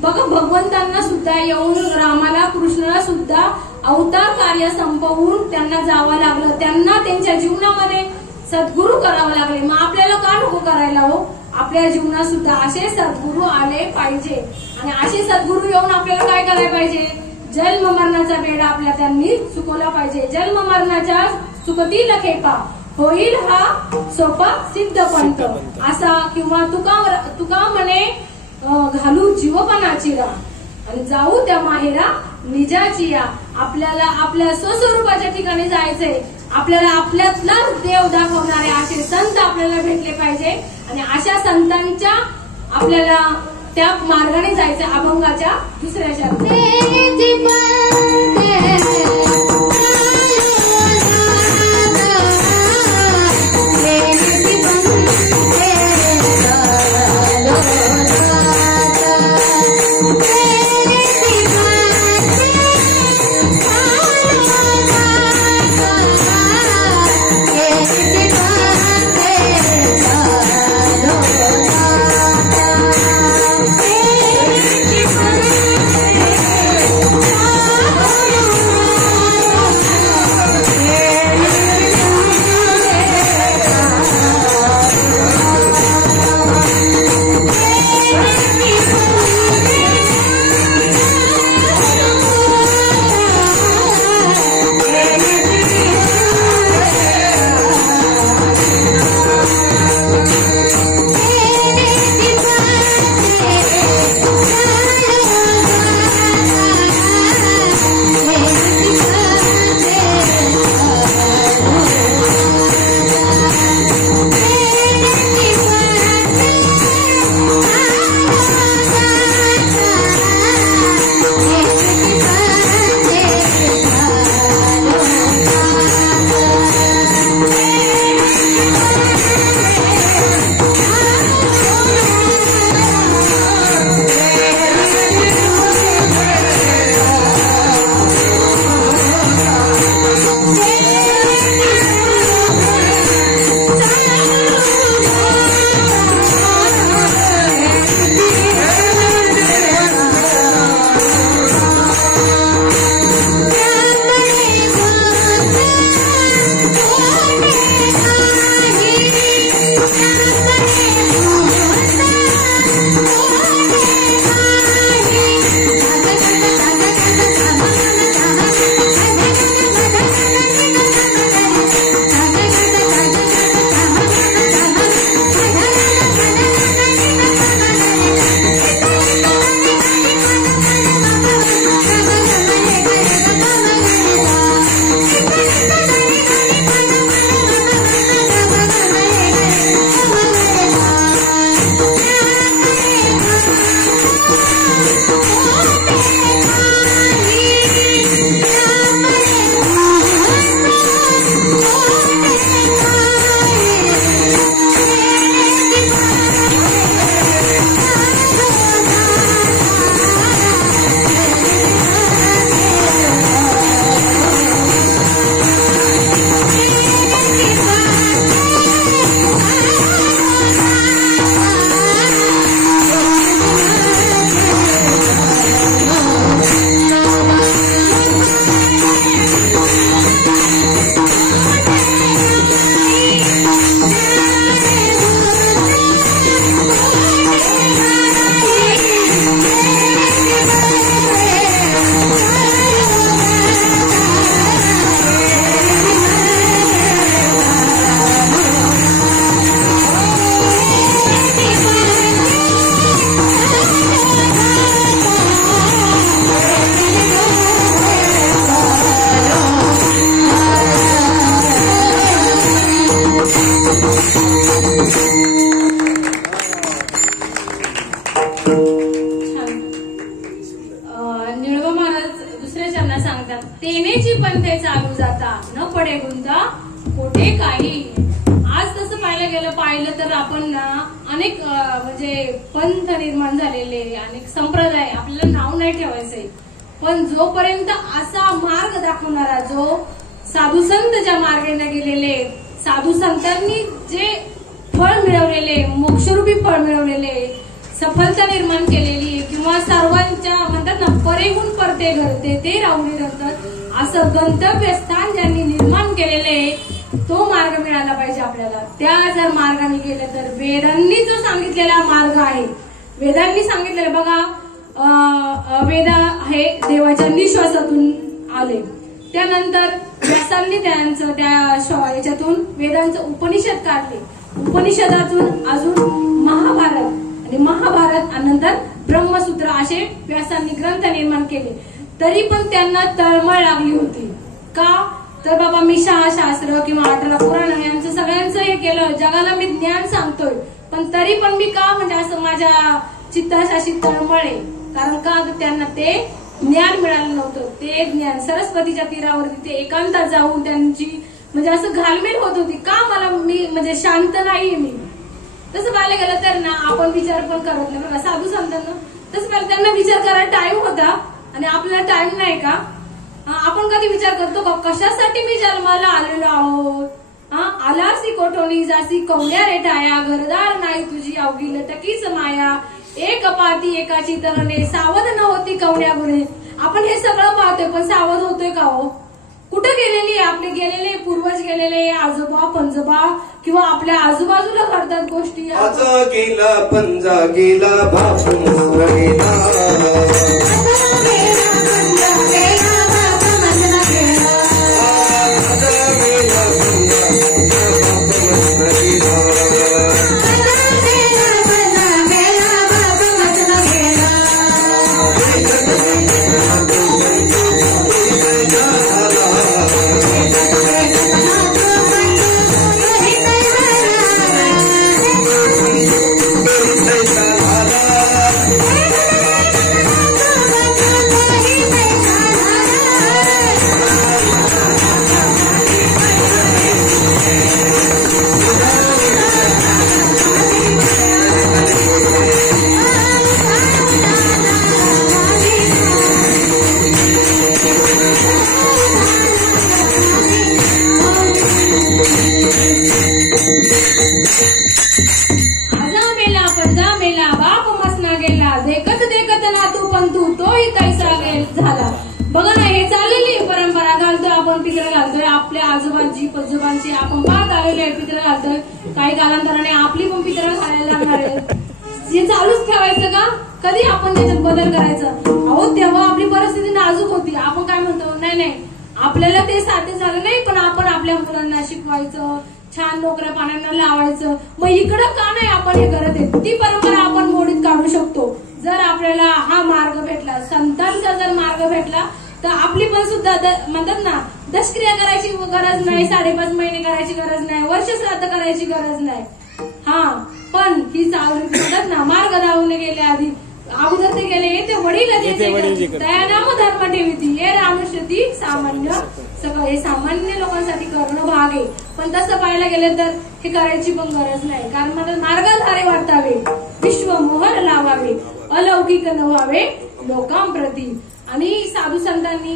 बघा, भगवंतांना सुद्धा येऊन रामाला कृष्णाला सुद्धा अवतार कार्य संपवून त्यांना जावं लागलं, त्यांना त्यांच्या जीवनामध्ये सद्गुरू करावं लागले. मग आपल्याला का नको करायला हो? आपल्या जीवनात सुद्धा असे सद्गुरू आले पाहिजे. आणि असे सद्गुरू येऊन आपल्याला काय करायला पाहिजे? जन्म मरणाचा बेडा आपल्या त्यांनी चुकवला पाहिजे. जन्म मरणाच्या चुकतील खेपा होईल हा सोपा सिद्ध पंथ असा, किंवा तुका म्हणे घालू जीवपणाची रा आणि जाऊ त्या माहेरा निजाची या. आपल्याला आपल्या स्वस्वरूपाच्या ठिकाणी जायचंय. आपल्याला आपल्यातला देव दाखवणारे असे संत आपल्याला भेटले पाहिजे. आणि अशा संतांच्या आपल्याला त्या मार्गाने जायचं. अभंगाच्या दुसऱ्या शब्दात तेनेची पंथे चालू जाता न पडे गुंता कोठे काही. आज तसं पाहिलं तर आपण ना अनेक म्हणजे पंथ निर्माण झालेले, अनेक संप्रदाय, आपल्याला नाव नाही ठेवायचंय, पण जोपर्यंत असा मार्ग दाखवणारा जो साधू संत ज्या मार्गाने गेलेले, साधू संतांनी जे फळ मिळवलेले, मोक्षरूपी फळ मिळवलेले, सफलता निर्माण केलेली किंवा सर्वांच्या म्हणतात ना परेहून परते घरते ते राहुनी रंगत असं गंतव्यस्थान ज्यांनी निर्माण केलेले तो मार्ग मिळाला पाहिजे आपल्याला. त्या जर मार्गाने गेले तर वेदांनी जो सांगितलेला मार्ग आहे, वेदांनी सांगितलेलं बघा, वेद हे देवाच्या निश्वासातून आले. त्यानंतर व्यासांनी त्यांचं त्या याच्यातून वेदांचं उपनिषद काढले. उपनिषदातून अजून महाभारत आणि महाभारत नंतर ब्रह्मसूत्र असे व्यासांनी ग्रंथ निर्माण केले. तरी पण त्यांना तळमळ लागली होती. का तर बाबा मी शास्त्र किंवा 18 पुराण यांचं सगळ्यांचं हे केलं, जगाला मी ज्ञान सांगतोय, पण तरी पण मी का म्हणजे असं माझ्या चित्तास अशी तळमळ आहे. कारण का त्यांना ते ज्ञान मिळालं नव्हतं. ते ज्ञान सरस्वतीच्या तीरावरती ते एकांतात जाऊन त्यांची म्हणजे असं घालमेल होत होती. का मला मी म्हणजे शांत नाहीये मी. तसं पाहायला गेलं तर ना आपण विचार पण करत नाही बघा साधू संतांना. तसं पाहिलं त्यांना विचार करायला टाइम होता आणि आपल्याला टाइम नाही का. आपण कधी विचार करतो का कशासाठी मी जन्माला आलेलो आहोत. आलासी कोठोनी जासी कवल्या रेटाया, घरदार नाही तुझी अवघी लटकीच माया, एक पाती एकाची तरणे सावध न होती कवण्या गुणे. आपण हे सगळं पाहतोय पण सावध होतोय का हो. कुठं गेलेली आपले गेलेले पूर्वज गेलेले आजोबा पंजोबा किंवा आपल्या आजूबाजूला घडतात गोष्टी. आजा गेला पंजा गेला बाप मस्त गेला, झाला. बघा ना हे चाललेली परंपरा घालतोय आपण पित्र घालतोय आपल्या आजोबांची पंजोबांची आपण पाहत आलेले आहे पित्र घालतोय. काही कालांतराने आपली पण पित्र घालायला लागणार आहे. हे चालूच ठेवायचं का. कधी आपण त्याच्यात बदल करायचा. अहो तेव्हा आपली परिस्थिती नाजूक होती. आपण काय म्हणतो नाही आपल्याला ते साध्य झालं नाही पण आपण आपल्या मुलांना शिकवायचं, छान नोकऱ्या पाण्याला लावायचं. मग इकडं का नाही आपण हे करत आहे. ती परंपरा आपण मोडीत काढू शकतो जर आपल्याला हा मार्ग भेटला, संतांचा जर मार्ग भेटला तर आपली पण सुद्धा म्हणतात ना दशक्रिया करायची गरज नाही, 5.5 महिने करायची गरज नाही, वर्ष श्राद्ध करायची गरज नाही. पण ही म्हणतात ना मार्ग दावून गेले आधी अगोदर ते गेले ते वडील दयानाम धर्म ठेवी हे रामशती सामान्य सगळं हे सामान्य लोकांसाठी करणं भाग आहे. पण तसं पाहायला गेलं तर हे करायची पण गरज नाही. कारण मला मार्गधारे वाटावे, विश्व मोहर लावावे, अलौकिक न व्हावे लोकांप्रती. आणि साधू संतांनी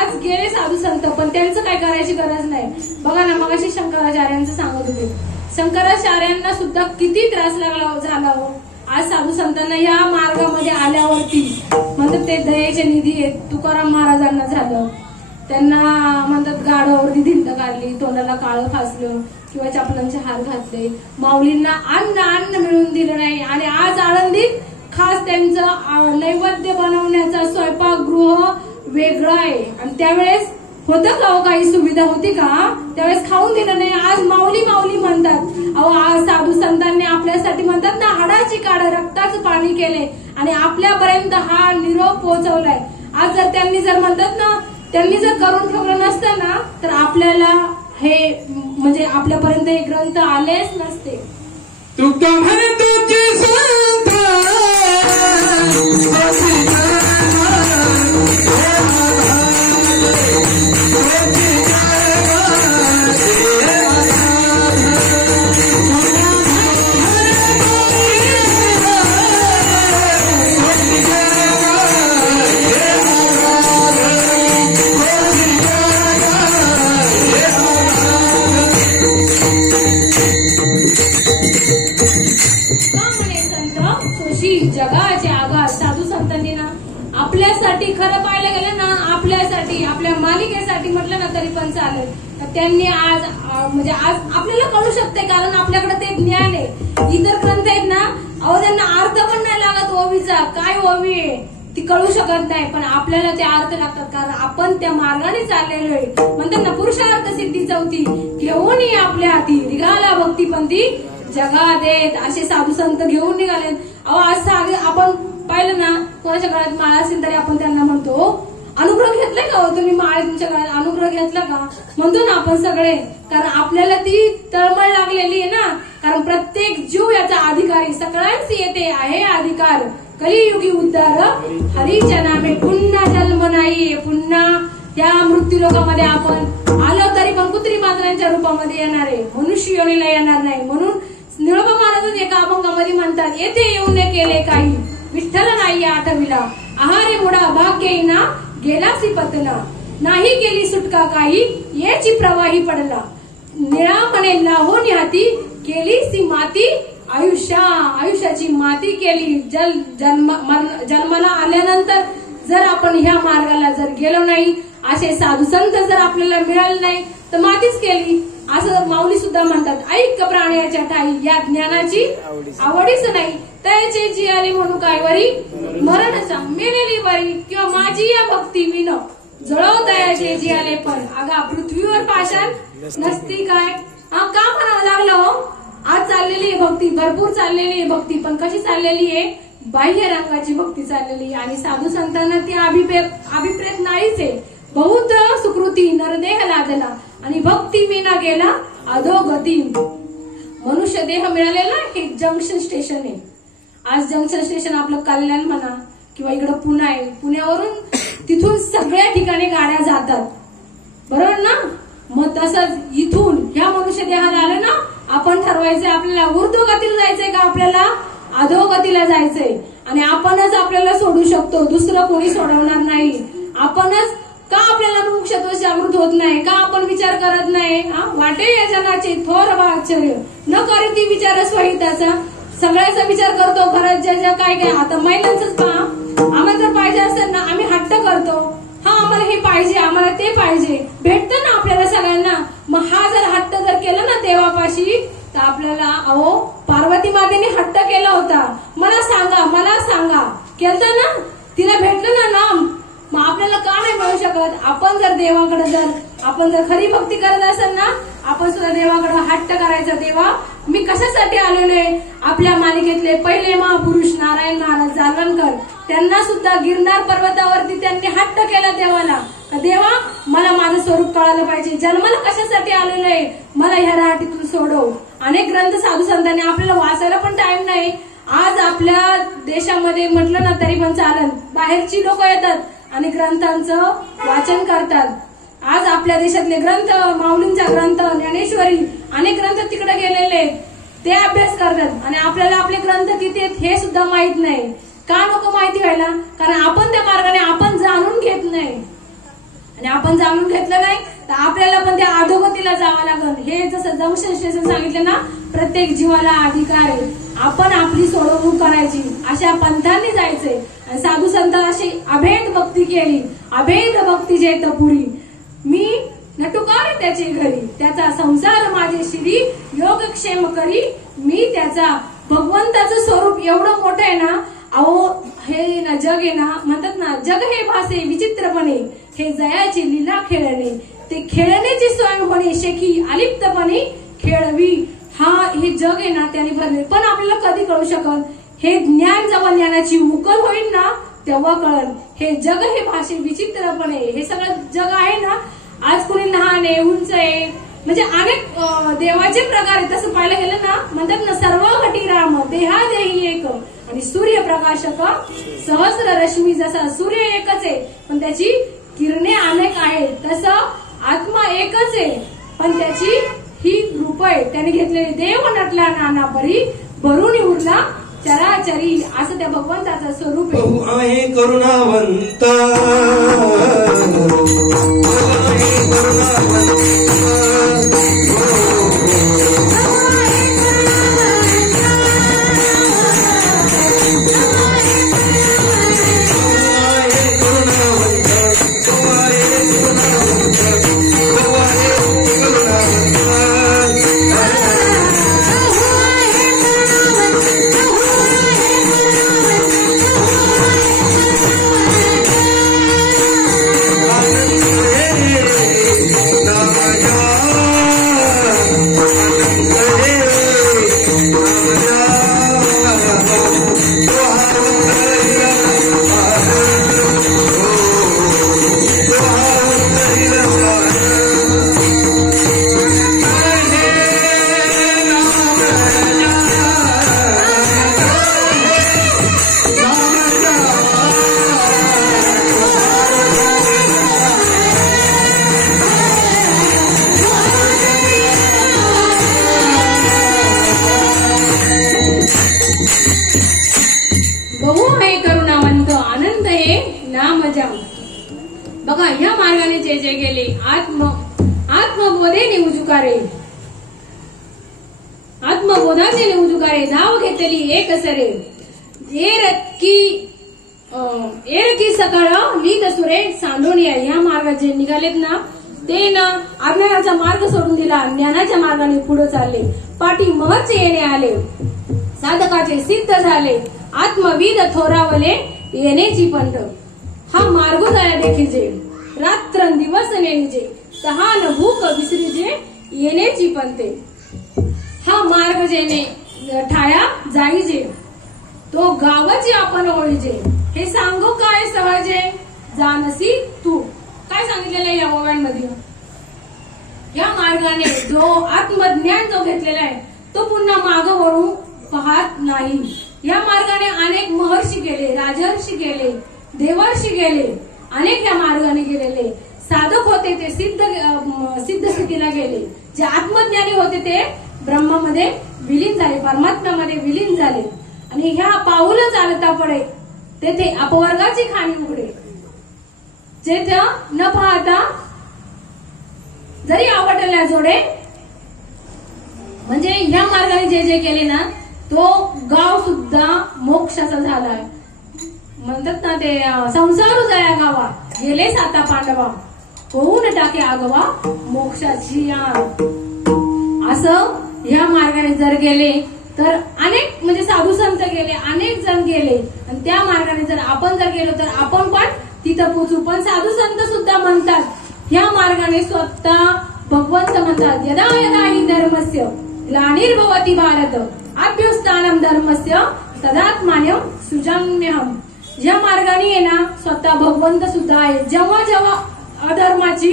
आज गेले साधू संत पण त्यांचं काय करायची गरज नाही. बघा ना मगाशी शंकराचार्यांचं सांगत होते. शंकराचार्यांना सुद्धा किती त्रास झाला हो. आज साधू संतांना या मार्गामध्ये आल्यावरती म्हणतात ते दयेचे निधी आहेत. तुकाराम महाराजांना झालं, त्यांना म्हणतात गाढवावरती धिंड काढली, तोंडाला काळं फासलं किंवा चपलांचे हार घातले, माऊलींना अन्न मिळून दिलं नाही. आणि आज आळंदीत खास त्यांचं नैवेद्य बनवण्याचा स्वयंपाकगृह वेगळं आहे. आणि त्यावेळेस होतं का काही सुविधा होती का. त्यावेळेस खाऊन दिलं नाही. आज माऊली माऊली म्हणतात. अहो आज साधू संतांनी आपल्यासाठी म्हणतात ना हाडाची काढ रक्ताचं पाणी केले आणि आपल्यापर्यंत हा निरोप पोहोचवलाय. आज जर त्यांनी जर म्हणतात ना त्यांनी जर करून ठेवलं नसतं ना तर आपल्याला हे म्हणजे आपल्यापर्यंत हे ग्रंथ आलेच नसते. तुका म्हणतोची संत आपल्यासाठी खरं पाहायला गेलं ना, आपल्यासाठी आपल्या मालिकेसाठी म्हटलं ना तरी पण चालेल. त्यांनी आज म्हणजे आज आपल्याला कळू शकते, कारण आपल्याकडे ते ज्ञान आहे. इतर ग्रंथ आहेत ना, अहो त्यांना अर्थ पण नाही लागत ओवीचा, काय ओवी आहे ती कळू शकत नाही, पण आपल्याला ते अर्थ लागतात, कारण आपण त्या मार्गाने चाललेलो आहे. म्हणतात ना, पुरुषार्थ सिद्धी चौथी घेऊन आपल्या हाती निघाला भक्तीपंथी जगा देत, असे साधू संत घेऊन निघाले. अहो आज आपण पाहिलं ना, कोणाच्या गळ्यात माळा असेल तरी आपण त्यांना म्हणतो अनुग्रह घेतलाय का हो तुम्ही, माळे तुमच्या गळ्यात अनुग्रह घेतला का म्हणतो ना आपण सगळे, कारण आपल्याला ती तळमळ लागलेली आहे ना. कारण प्रत्येक जीव याचा अधिकारी, सगळ्यांची येते आहे अधिकार. कलियुगी उद्धार हरीच्या नामे, पुन्हा जन्म नाही, पुन्हा त्या मृत्यू लोकांमध्ये आपण आलो तरी पण कुत्री मांजरांच्या रूपामध्ये येणार आहे, मनुष्य योनीला येणार नाही. म्हणून निळोबा महाराज एका अभंगामध्ये म्हणतात, येथे येऊन केले काही विठ्ठल नाही आठविला, आहारे मुडा भाग्य येईना गेलासी पतला, नाही केली सुटका काही याची प्रवाही पडला, निळापणे लाहोनी हाती केली सी माती आयुष्याची माती केली. जन्माला आल्यानंतर जर आपण ह्या मार्गाला जर गेलो नाही, असे साधू संत जर आपल्याला मिळाले नाही तर मातीच केली, असं माऊली सुद्धा म्हणतात. ऐक प्राण्याच्या ठाई या ज्ञानाची आवडीच नाही, त्याचे जी आली म्हणू काय वरी मरणचा मेलेली बरी, किंवा माझी या भक्ती विन जळव दयाचे जी आले पण. अगा पृथ्वीवर पाषाण नसती काय, का म्हणावं लागलं हो. आज चाललेली आहे भक्ती, भरपूर चाललेली आहे भक्ती, पण कशी चाललेली आहे, बाह्य रंगाची भक्ती चाललेली आहे. आणि साधू संतांना ती अभिप्रेत नाहीच आहे. बहुत सुकृती नरदेह लादला आणि भक्ती विना गेला अधोगती. मनुष्य देह मिळालेला हे जंक्शन स्टेशन आहे. आज जंक्शन स्टेशन आपलं कल्याण म्हणा किंवा इकडं पुणे आहे, पुण्यावरून तिथून सगळ्या ठिकाणी गाड्या जातात, बरोबर ना. मग तसंच इथून ह्या मनुष्य देहाला आलं ना, आपण ठरवायचंय आपल्याला ऊर्ध्वगतीला जायचंय का आपल्याला अधोगतीला जायचंय. आणि आपणच आपल्याला सोडू शकतो, दुसरं कोणी सोडवणार नाही. आपणच का आपल्याला मुमुक्षत्व जागृत होत नाही, का आपण विचार करत नाही. वाटे या जनाचे थोर आश्चर्य न करी ती विचार स्वहिताचा, सगळ्याचा विचार करतो घरात ज्या काय काय. आता महिलांच पहा, आम्हाला जर पाहिजे असेल ना आम्ही हट्ट करतो, आम्हाला हे पाहिजे आम्हाला ते पाहिजे, भेटतं ना आपल्याला सगळ्यांना. मग हा जर हट्ट जर केला ना देवापाशी तर आपल्याला, अहो पार्वती मातेने हट्ट केला होता, मला सांगा केलं ना, तिला भेटलं ना नाम. मग आपल्याला का नाही मिळू शकत. आपण जर देवाकडे आपण जर खरी भक्ती करत असेल ना, आपण सुद्धा देवाकडे हट्ट करायचा, देवा मी कशासाठी आलेलो आहे. आपल्या मालिकेतले पहिले महापुरुष नारायण महाराज जालवणकर, त्यांना सुद्धा गिरनार पर्वतावरती त्यांनी हट्ट केला देवाला, देवा मला माझं स्वरूप कळालं पाहिजे, जन्माला कशासाठी आलेलो आहे, मला ह्या राहाटीतून सोडव. अनेक ग्रंथ साधू संतांनी आपल्याला वाचायला पण टाइम नाही. आज आपल्या देशामध्ये म्हटलं ना तरी पण चालेल, बाहेरची लोक येतात आणि ग्रंथांचं वाचन करतात. आज आपल्या देशातले ग्रंथ, माऊलींचा ग्रंथ, ज्ञानेश्वरी, अनेक ग्रंथ तिकडे गेलेले ते अभ्यास करतात आणि आपल्याला आपले ग्रंथ किती आहेत हे सुद्धा माहित नाही. का नको माहिती व्हायला, कारण आपण त्या मार्गाने आपण जाणून घेत नाही. आणि आपण जाणून घेतलं नाही तर आपल्याला पण त्या अधोगतीला जावं लागेल. हे जसं जंक्शन स्टेशन सांगितलं ना, प्रत्येक जीवाला अधिकार आहे, आपण आपली सोडवणूक करायची, अशा पंथांनी जायचंय. आणि साधू संत अशी अभेद भक्ती केली, अभेद भक्ती जे पुरी. मी नटुकारे त्याचे घरी, त्याचा संसार माझे शिरी, योगक्षेम करी मी त्याचा. भगवंताचं स्वरूप एवढं मोठं आहे ना. अहो हे ना जग आहे ना, म्हणतात ना जग हे भासे विचित्रपणे, हे जयाची लीला खेळणे, ते खेळण्याची स्वयंपणे शेखी अलिप्तपणे खेळवी. हे जग आहे ना त्याने भरले, पण आपल्याला कधी कळू शकल, हे ज्ञान जेव्हा ज्ञानाची उकल होईल ना तेव्हा कळल. हे जग हे भाषे विचित्रपणे, हे सगळं जग आहे ना, आज कोणी लहान आहे, उंच आहे, म्हणजे अनेक देवाचे प्रकार आहे. तसं पाहायला गेलं ना, म्हणतात ना सर्व घटी राम देहा देही एक, आणि सूर्यप्रकाशक सहस्र रश्मी. जसा सूर्य एकच आहे पण त्याची किरणे अनेक आहेत, तसं आत्मा एकच आहे पण त्याची ही रूप आहे. त्याने घेतलेले देव नटला नाना परी, भरून उरला चराचरी, असं त्या भगवंताचं स्वरूप आहे. करुणावंता नाम जाम. बघा ह्या मार्गाने जे जे गेले आत्मबोधेने उजुकारे, आत्मबोधाचे उजुकारे धाव घेतली एक सरे. एर की सकाळ लीत सुरे सांडून या. ह्या मार्गात जे निघालेत ना ते ना अज्ञानाचा मार्ग सोडून दिला, ज्ञानाच्या मार्गाने पुढे चालले. पाठी महच येणे आले, साधकाचे सिद्ध झाले. आत्मविद थोरावले येण्याची पंथ. हा मार्ग जाया देखीजे, रात्रंदिवस नेलीजे. तहान भूक विसरीजे येण्याची पंथे. हा मार्ग जेने ठाया जाईजे, तो गावाची आपण ओळीजे. हे सांगू काय सहजे जानसी तू. काय सांगितलेलं आहे या मोबाईल मध्ये? या मार्गाने जो आत्मज्ञान जो घेतलेला आहे तो पुन्हा माग वळू पाहत नाही. या मार्गाने अनेक महर्षी गेले, राजर्षी गेले, देवर्षी गेले, अनेक या मार्गाने गेलेले साधक होते ते सिद्ध स्थितीला गेले. जे आत्मज्ञानी होते ते ब्रह्मामध्ये विलीन झाले, परमात्म्यामध्ये विलीन झाले. आणि ह्या पाऊल चालता पडे तेथे अपवर्गाची खाणी उघडे. जेथे न पाहता जरी आवडल्या जोडे. म्हणजे ह्या मार्गाने जे जे केले ना तो गाव सुद्धा मोक्षाचा झालाय. म्हणतात ना ते संसार जाया गावा गेले साता पांडवा, होऊन टाके आगवा मोक्षाची यान. असं ह्या मार्गाने जर गेले तर अनेक म्हणजे साधू संत गेले, अनेक जण गेले. आणि त्या मार्गाने जर आपण जर गेलो तर आपण पण तिथं पोचू. पण साधू संत सुद्धा म्हणतात ह्या मार्गाने स्वतः भगवंत म्हणतात यदा यदा हि धर्मस्य ग्लानिर्भवति भारत अभ्युत्थानं धर्मस्य तदात्मानं सृजाम्यहम्. या मार्गाने आहे ना स्वतः भगवंत सुद्धा आहे. जेव्हा जेव्हा अधर्माची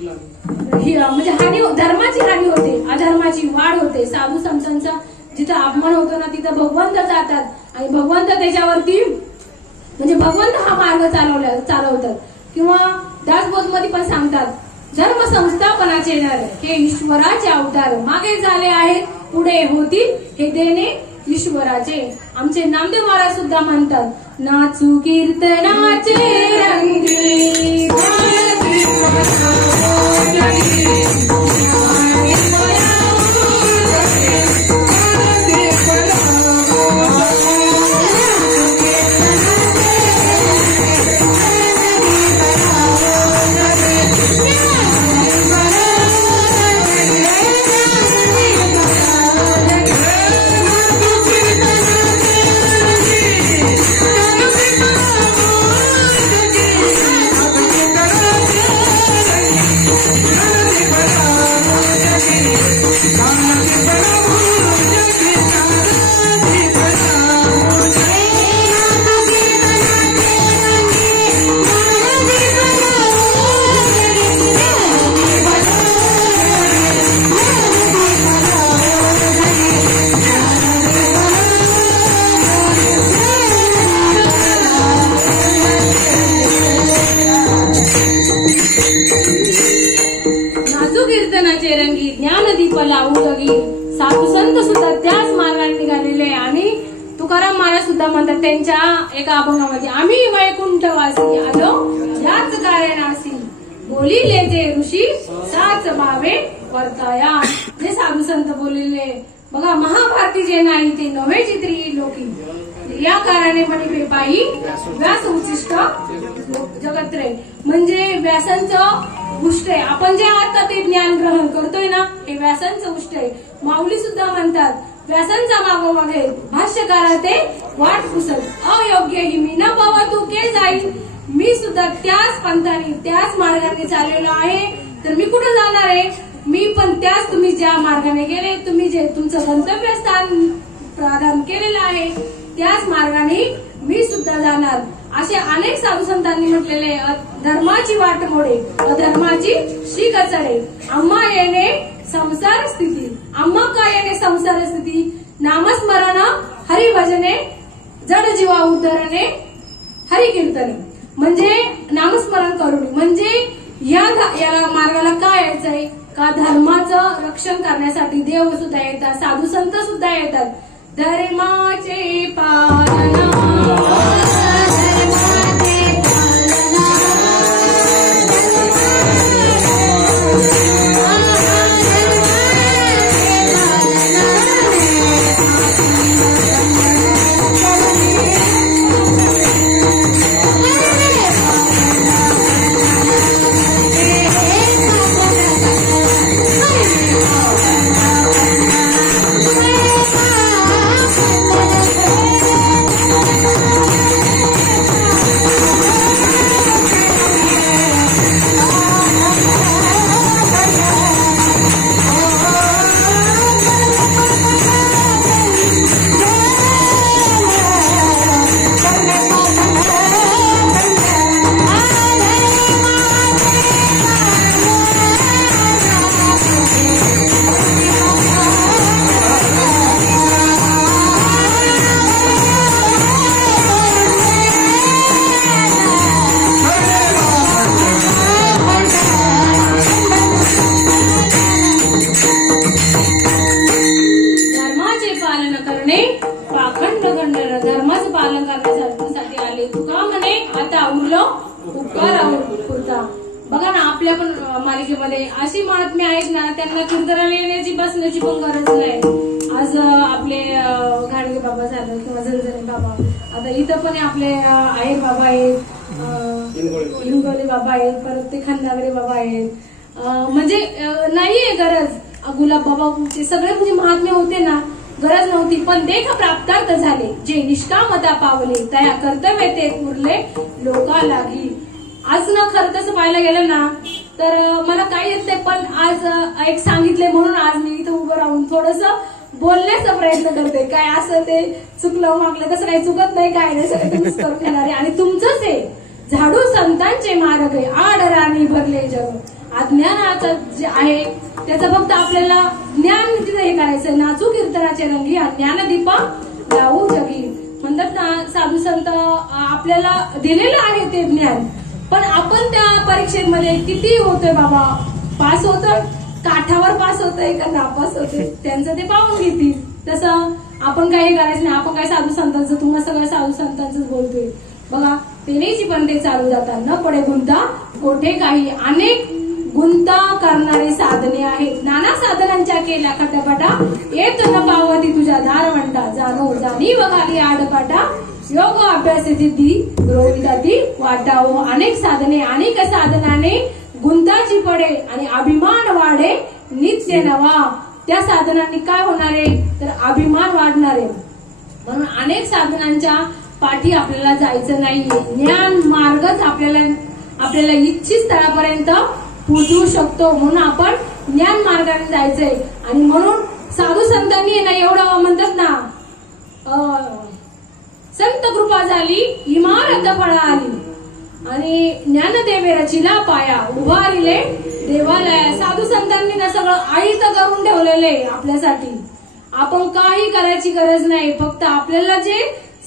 म्हणजे हानी, धर्माची हानी होते, अधर्माची वाढ होते, साधू संतांचा जिथं अपमान होतो ना तिथं भगवंत जातात आणि भगवंत त्याच्यावरती म्हणजे भगवंत हा मार्ग चालवतात. किंवा दासबोध मध्ये पण सांगतात धर्म संस्थापनाचे नर हे ईश्वराचे अवतार. मागे झाले आहेत पुढे होतील हे देणे ईश्वराचे. आमचे नामदेव महाराज सुद्धा म्हणतात नाचू कीर्तनाचे रंगी रंगी ज्ञानदीप लावू लगी. साधू संत सुद्धा त्याच मार्गाने निघालेले. आणि तुकाराम महाराज सुद्धा म्हणतात त्यांच्या एका अभंगामध्ये आम्ही वैकुंठवासी आलो याच कारणासी बोलिले जे ऋषी साच भावे वर्ताया. जे साधू संत बोललेले बघा महाभारती जे नाही ते नव्हे चित्री लोकी. या कारणे म्हणे पायी व्यास उचिष्ट जगत्रे. म्हणजे व्यासांचं उष्ट आहे. आपण जे आता ते ज्ञान ग्रहण करतोय ना हे व्यासांचं उष्ट आहे. माऊली सुद्धा म्हणतात व्यासांचा मागोमागे भाष्यकारा ते वाट पुसत अयोग्य ही मी न पावा तू के जाईल. मी सुद्धा त्याच पंथाने त्याच मार्गाने चाललेलो आहे. तर मी कुठे जाणार आहे? मी पण त्याच तुम्ही ज्या मार्गाने गेले, तुम्ही जे तुमचं गंतव्यस्थान प्रदान केलेलं आहे त्याच मार्गाने मी सुद्धा जाणार. असे अनेक साधू संतांनी म्हटलेले धर्माची वाट मोडे अधर्माची शीख चढे. आम्हा येणे संसार स्थिती, आम्हा का येणे संसार स्थिती. नामस्मरण हरिभजने जड जीवा उद्धरणे हरिकीर्तने. म्हणजे नामस्मरण करून म्हणजे या मार्गाला काय यायचंय का धर्माचं रक्षण करण्यासाठी देव सुद्धा येतात, साधू संत सुद्धा येतात. धर्माचे पालना पालन करण्यासाठी आले. तुका म्हणे आता उरलो उपकार पुरता. बघा ना, आपल्या पण मालिकेमध्ये अशी महात्मे आहेत ना, त्यांना कीर्तनाला येण्याची बसण्याची पण गरज नाही. आज आपले घाडगे बाबा झालं किंवा झणझणे बाबा, आता इथं पण आपले आहेर बाबा आहेत, हिंगोली बाबा आहेत, परत ते खंदागरे बाबा आहेत. म्हणजे नाहीये गरज. गुलाब बाबा ते सगळे म्हणजे महात्मे होते ना, गरज नव्हती. पण देख प्राप्तार्थ झाले जे निष्कामता पावले, तया कर्तव्य ते उरले लोका लागी. आज ना खरं तसं पाहायला गेलं ना तर मला काही येत नाही, पण आज एक सांगितले म्हणून आज मी इथं उभं राहून थोडस बोलण्याचा प्रयत्न करते. काय असं ते चुकलं मागलं तसं काही चुकत नाही, काय नाही, सगळं तुम्हीच करून घेणारे. आणि तुमचंच आहे झाडू संतांचे मार्ग आहे, आडराणी भरले जग. अज्ञानाचं जे आहे त्याचं फक्त आपल्याला ज्ञान तिथं हे करायचं. नाचू कीर्तनाचे रंगी ज्ञानदीपा लावू जगी. म्हणतात ना, साधू संत आपल्याला दिलेलं आहे ते ज्ञान, पण आपण त्या परीक्षेमध्ये किती होतोय बाबा, पास होतोय, काठावर पास होतोय का नापास होतोय, त्यांचं ते पाहून घेतील. तसं आपण काही करायचं नाही. आपण काय साधू संतांचं, तुम्हाला सगळं साधू संतांच बोलतोय. बघा, तेनेची पण ते चालू जातात. न पडे गुंता कोठे काही, अनेक गुंता करणारे साधने आहेत. नाना साधनांच्या केल्या खटापटा, येत न पावती तुझ्या दारवंटा. जाणो जाणीव घाली आडपाटा, योग अभ्यास सिद्धी रोविदाती वाटावो. अनेक साधने, अनेक साधनाने गुंताची पडे आणि अभिमान वाढे नित्य नवा. त्या साधनांनी काय होणार आहे तर अभिमान वाढणार आहे. म्हणून अनेक साधनांच्या पाठी आपल्याला जायचं नाहीये. ज्ञान मार्गच आपल्याला इच्छित स्थळापर्यंत पोहोचवू शकतो. म्हणून आपण ज्ञान मार्गाने जायचंय. आणि म्हणून साधू संतांनी ना एवढं म्हणतात ना, संत कृपा झाली इमारत फळाली आणि ज्ञानदेवे रचिला पाया, उभारिले देवालया. साधू संतांनी ना सगळं आयत करून ठेवलेले आपल्यासाठी. आपण काही करायची गरज नाही, फक्त आपल्याला जे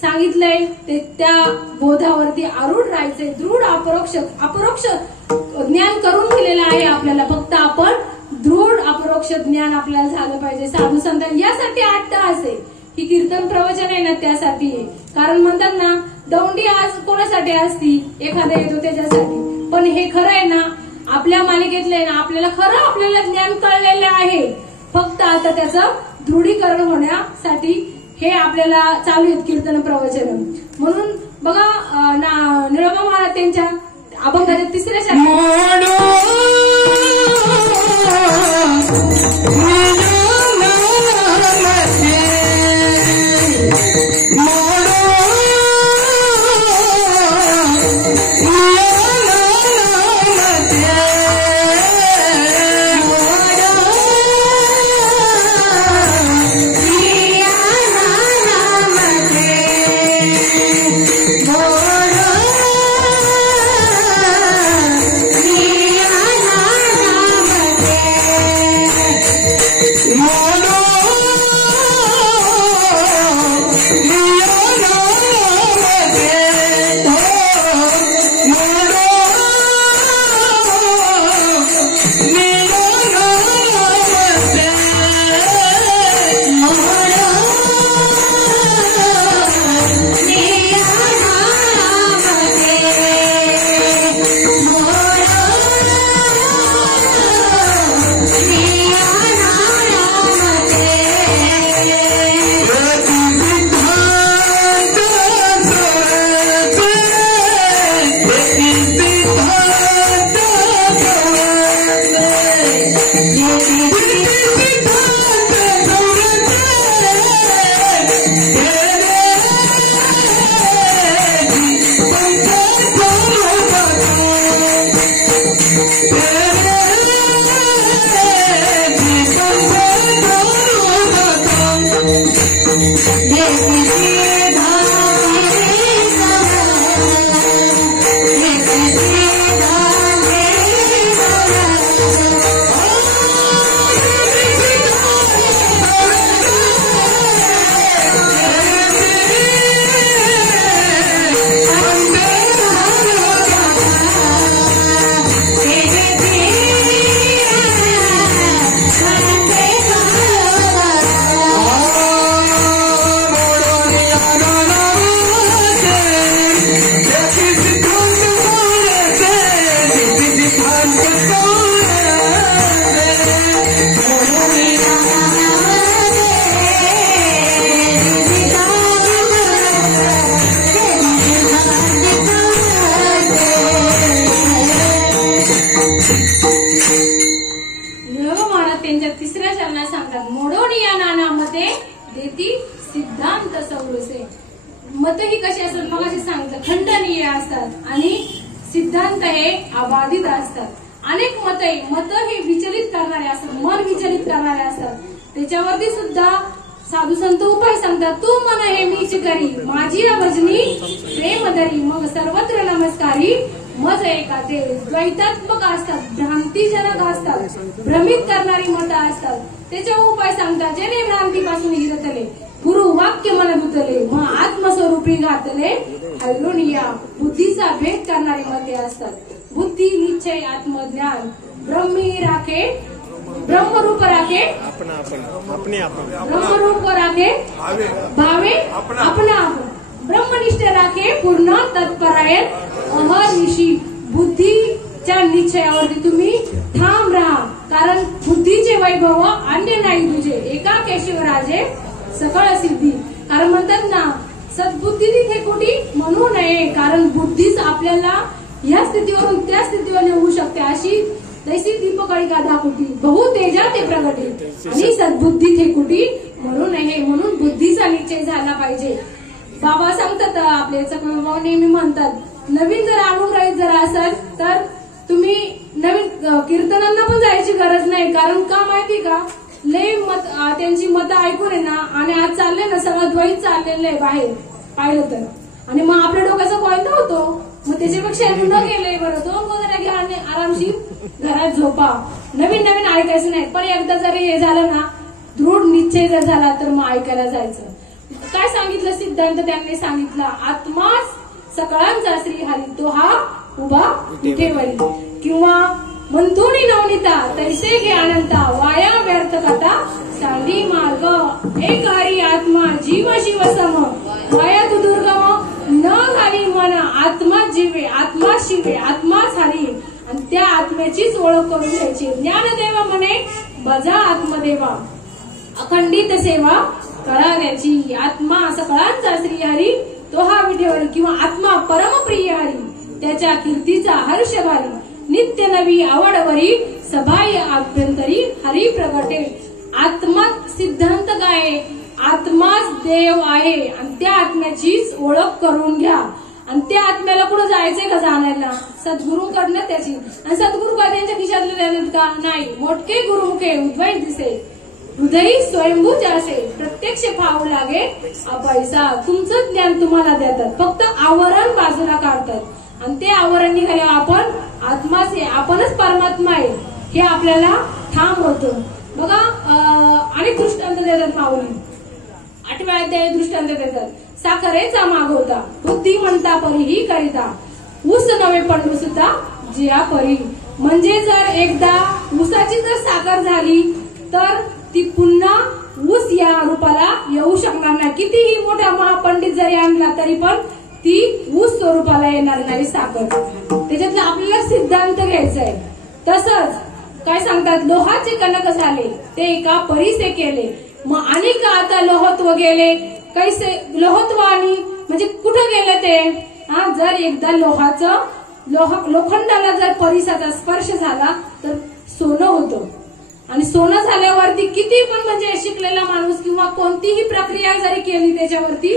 सांगितलंय ते त्या बोधावरती आरूढ राहायचे. दृढ अपरोक्ष ज्ञान करून दिलेलं आहे आपल्याला. फक्त आपण दृढ अपरोक्ष ज्ञान आपल्याला झालं पाहिजे. साधू संतान यासाठी 8 तास आहे. ही कीर्तन प्रवचन आहे ना त्यासाठी आहे. कारण म्हणतात ना, दौंडी आज कोणासाठी असती, एखादा येतो त्याच्यासाठी. पण हे खरं आहे ना, आपल्या मालिकेतले ना आपल्याला ज्ञान कळलेलं आहे. फक्त आता त्याचं दृढीकरण होण्यासाठी हे आपल्याला चालू आहेत कीर्तन प्रवचन. म्हणून बघा निळोबा महाराज त्यांच्या अभंगाच्या 3ऱ्या शाखेत मतही कशी असतात मग असे सांगितलं, खंडनीय असतात आणि सिद्धांत हे अबाधित असतात. अनेक मत हे विचलित करणारे असतात, मन विचलित करणारे असतात. त्याच्यावरती सुद्धा साधू संत उपाय सांगतात. तू मन हे मीच करी, माझी भजनी प्रेम धरी, मग सर्वत्र नमस्कारी मज एका ते. द्वैतात्मक असतात, भ्रांतीजनक असतात, भ्रमित करणारी मतं असतात. त्याच्यावर उपाय सांगतात. जेणे भ्रांतीपासून हिरतले, गुरु वाक्य मन धुतले, मग आत्मस्वरूपी घातले हल्लोनिया. बुद्धीचा भेद करणारी मते असतात. बुद्धी निश्चय आत्मज्ञान, ब्रह्मी राखे ब्रह्मरूप राखे, ब्रह्मरूप राखे भावे आपणा, ब्रह्मनिष्ठ राखे पूर्ण तत्परायण अहर्निशी. बुद्धीच्या निश्चयावरती तुम्ही ठाम राहा, कारण बुद्धीचे वैभव अन्य नाही तुझे, एका केशवराजे सकळ सिद्धी. कारण म्हणतात ना, सद्बुद्धी तिथे कुठे म्हणू नये, कारण बुद्धीच आपल्याला या स्थितीवरून त्या स्थितीवर नेऊ शकते. अशी तैसी दीपकळिका दाखवती, बहु तेजा ते प्रगटी, आणि सद्बुद्धी ते कुठे म्हणू नये. म्हणून बुद्धीचा निश्चय झाला पाहिजे. बाबा सांगतात, आपले चक्रबाबा नेहमी म्हणतात, नवीन जर अनुग्रहित जर असाल तर तुम्ही नवीन कीर्तनांना पण जायची गरज नाही. कारण का माहिती का, लय मत त्यांची मतं ऐकून आहे ना, आणि आज चालले ना सगळं द्वैत चाललेलं आहे बाहेर पाहिलं तर, आणि मग आपल्या डोक्याचा कोयता होतो. मग त्याच्यापेक्षा न गेलंय बरं, दोन गोदऱ्या घ्या आणि आरामशीर घरात झोपा. नवीन नवीन ऐकायचं नाही, पण एकदा जर हे झालं ना, दृढ निश्चय जर झाला तर मग ऐकायला जायचं. काय सांगितलं सिद्धांत त्यांनी सांगितला, आत्माच सकळांचा श्रीहरी, तो हा उभा ठेवली. किंवा मंथुनी नवनीता तैसे घे अनंता, वाया व्यर्थ कथा सांडी मार्ग. एक हरी आत्मा जीव शिव सम, वाया तू दुर्गम न घाली मन. आत्माच जीवे, आत्माच शिवे, आत्माच हरी, आणि त्या आत्म्याचीच ओळख करून घ्यायची. ज्ञानदेवा म्हणे बजा आत्मदेवा, अखंडित सेवा कराव्याची. आत्मा सकळांचा श्रीहरी, तो हा विठेवरी. किंवा आत्मा परमप्रिय हरी, त्याच्या कीर्तीचा हर्ष भारी. नित्य नवी आवडवरी, सबाह्य आभ्यंतरी हरी प्रगटे. आत्मा सिद्धांत काय, आत्माच देव आहे, आणि त्या आत्म्याचीच ओळख करून घ्या. आणि त्या आत्म्याला कुठं जायचंय का जाण्याला, सद्गुरूंकडनं त्याची. आणि सद्गुरू काय त्यांच्या खिशातले राहिलेत का, नाही. मोठके गुरुमुखे उद्वैत दिसे, हृदयी स्वयंभू जासे, प्रत्यक्ष पाहू लागे अपैसा. तुमचं ज्ञान तुम्हाला देतात, फक्त आवरण बाजूला काढतात, आणि ते आवरण निघाले आपण आत्माच आहे, आपणच परमात्मा आहे हे आपल्याला ठाम होतं. बघा अनेक दृष्टांत देतात माऊली. 8व्या अध्यायात दृष्टांत देतात. साखरेचा मागवता, बुद्धी म्हणता परीही करिता, ऊस नवे पडू सुद्धा जिया परी. म्हणजे जर एकदा ऊसाची जर साखर झाली तर ती पुन्हा ऊस या रूपाला येऊ शकणार नाही. कितीही मोठा महापंडित जरी आणला तरी पण ती ऊस स्वरूपाला येणार नाही साखर. त्याच्यातला आपल्याला सिद्धांत घ्यायचा आहे. तसंच काय सांगतात, लोहाचे कणक झाले ते एका परीसे केले, मग अनेक आता लोहत्व गेले. कैसे लोहत्व आणि म्हणजे कुठं गेले ते, जर एकदा लोखंडाला जर परिसाचा स्पर्श झाला तर सोनं होतं. आणि सोनं झाल्यावरती किती पण म्हणजे शिकलेला माणूस किंवा कोणतीही प्रक्रिया जरी केली त्याच्यावरती,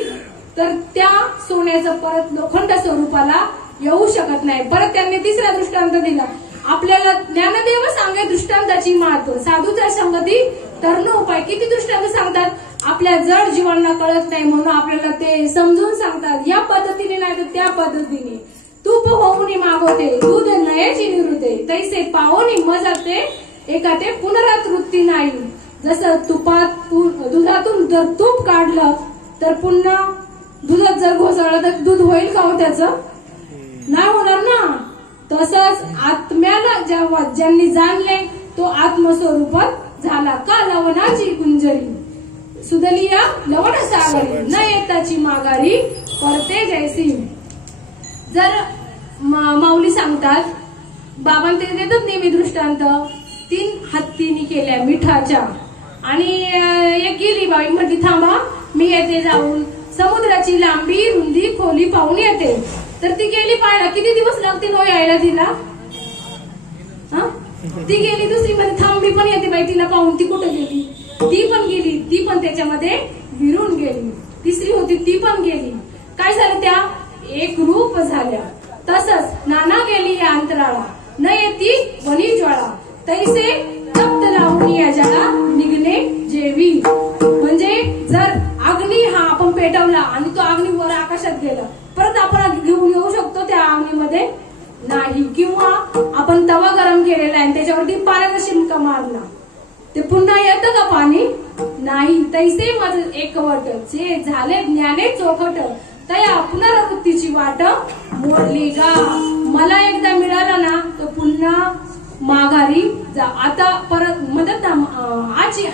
तर त्या सोन्याचं परत लोखंड स्वरूपाला येऊ शकत नाही. परत त्यांनी तिसरा दृष्टांत दिला. आपल्याला ज्ञानदेव सांगे दृष्टांताची महत्व, साधूच्या संगती तरण उपाय. किती दृष्टांत सांगतात, आपल्या जड जीवांना कळत नाही म्हणून आपल्याला ते समजून सांगतात. या पद्धतीने नाही तर त्या पद्धतीने. तूप होऊन मागवते, दूध नयेची निवृत्ते, तैसे पावोनी मजाते, एका ते पुनरावृत्ती नाही. जसं दुधातून जर तूप काढलं तर पुन्हा दुधात जर घोसळलं तर दूध होईल का हो, त्याचं नाही होणार ना. तसंच आत्म्याला ज्यांनी जाणले तो आत्मस्वरूपात झाला. का लवणाची गुंजरी सुदलिया लवण सागरी, न येताची माघारी परते जैसी. जर माऊली सांगतात, बाबांनी ते देतात नेहमी दृष्टांत. 3 हत्तीनी केल्या मिठाच्या, आणि एक गेली बाई म्हटली थांबा मी येते जाऊन, समुद्राची लांबी रुंदी खोली पाहून येते. तर ती गेली पाहायला. किती दिवस लागतील हो यायला तिला. ती गेली. दुसरी मध्ये थांबी पण येते बाई तिला पाहून. ती कुठे गेली, ती पण गेली, ती पण त्याच्यामध्ये विरून गेली. तिसरी होती ती पण गेली. काय झालं त्या एक रूप झाल्या. तसंच नाना गेली या अंतराळा न येती वनी ज्वाळा तैसे तप्त लावून या जला निघणे जेवी. म्हणजे जर अग्नी हा आपण पेटवला आणि तो अग्नी वर आकाशात गेला परत आपण घेऊन येऊ शकतो त्या अग्नीमध्ये नाही. किंवा आपण तवा गरम केलेला आहे त्याच्यावरती पाण्याचा शिंका मारला ते पुन्हा येतं का पाणी नाही. तैसे माझं एकवट जे झाले ज्ञाने चोखट तया पुनरावृत्तीची वाट मोडली गा. मला एकदा मिळाला ना तो पुन्हा माघारी जा. आता परत मदत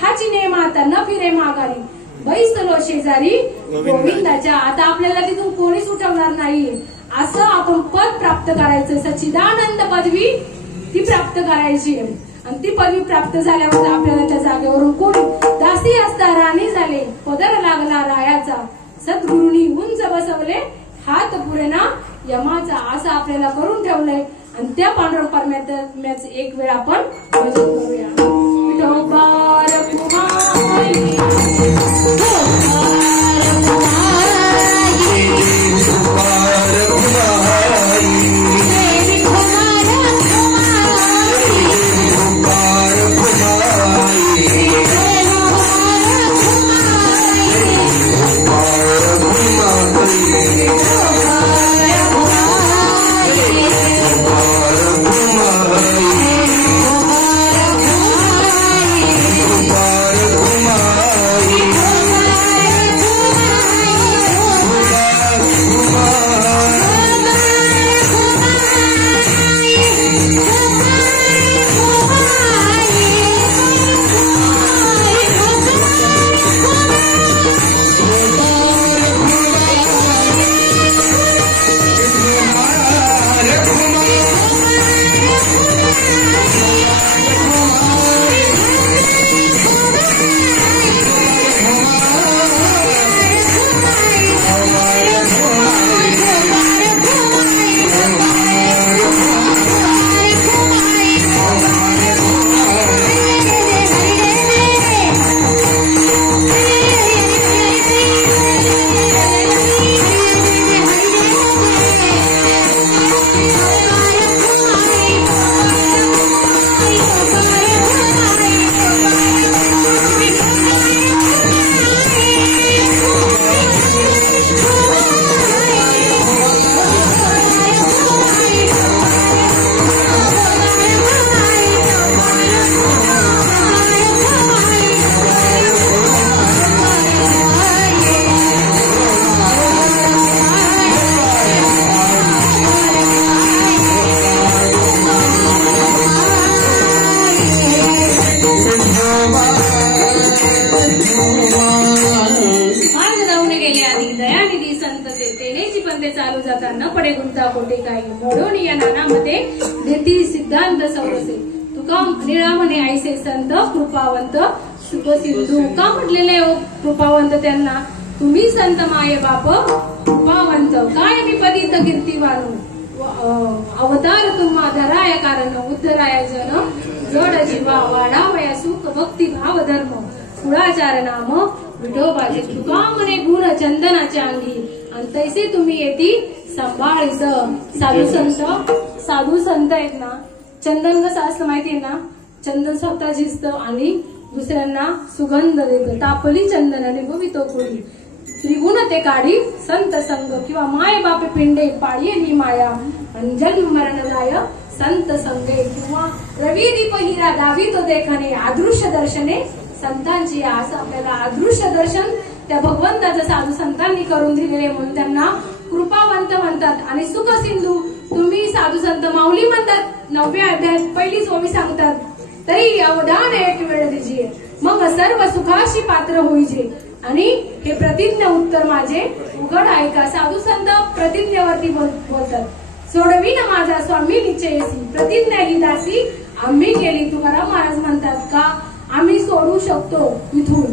हाची नेम आता न फिरे माघारी बैसलो शेजारी गोविंदाच्या. आता आपल्याला तिथून कोणीच उठवणार नाहीये. असं आपण पद प्राप्त करायचं. सच्चिदानंद पदवी ती प्राप्त करायची आणि ती पदवी प्राप्त झाल्यावर आपल्याला त्या जागेवरून कोणी दासी असता राणी झाले पदर लागला रायाचा सद्गुरूंनी उंच बसवले हात पुढे ना यमाचा. असं आपल्याला करून ठेवलंय आणि त्या पांडुरंग परमात्म्याचं एक वेळ आपण भजन करूया. विठोबार कुमारी कृपावंत शुभ सिंधू का म्हटलेले हो कृपावंत त्यांना. तुम्ही संत माये बाप कृपावंत काय विपदित कीर्तिवानू अवतार तुम्हा धराय कारण उद्धराय जन जड जीवा वाढावया सुख भक्ती भाव धर्म कुळाचार नाम विठोबाचे तुका म्हणे गुण चंदनाच्या अंगी आणि तैसे तुम्ही येती सांभाळीच. साधू संत आहेत ना चंदन कसं असतं माहितीये ना. चंदन स्वतः झिजतं आणि दुसऱ्यांना सुगंध देतं. तापली चंदनाने भवितो कोणी त्रिगुण ते काढी संत संग किंवा माय बाप पिंडे पाळीली माया आणि जन्म मरणदाय संत संगे किंवा रवी दीप हिरा गावी तो देखणे अदृश्य दर्शने संतांची. असं आपल्याला अदृश्य दर्शन त्या भगवंताचं साधू संतांनी करून दिलेले म्हणून त्यांना कृपावंत म्हणतात. आणि सुख सिंधू तुम्ही साधू संत माऊली म्हणतात. 9व्या अध्यायात पहिलीच ओवी सांगतात तरी अवधान एक वेळ दिजिये मग सर्व सुखाशी पात्र होईजे. आणि हे प्रतिज्ञा उत्तर माझे उघड ऐका. साधू संत प्रतिज्ञेवरती बोलतात. सोडवी ना माझा स्वामी निश्चयसी प्रतिज्ञा ही दासी आम्ही केली. तुकाराम महाराज म्हणतात का आम्ही सोडू शकतो इथून.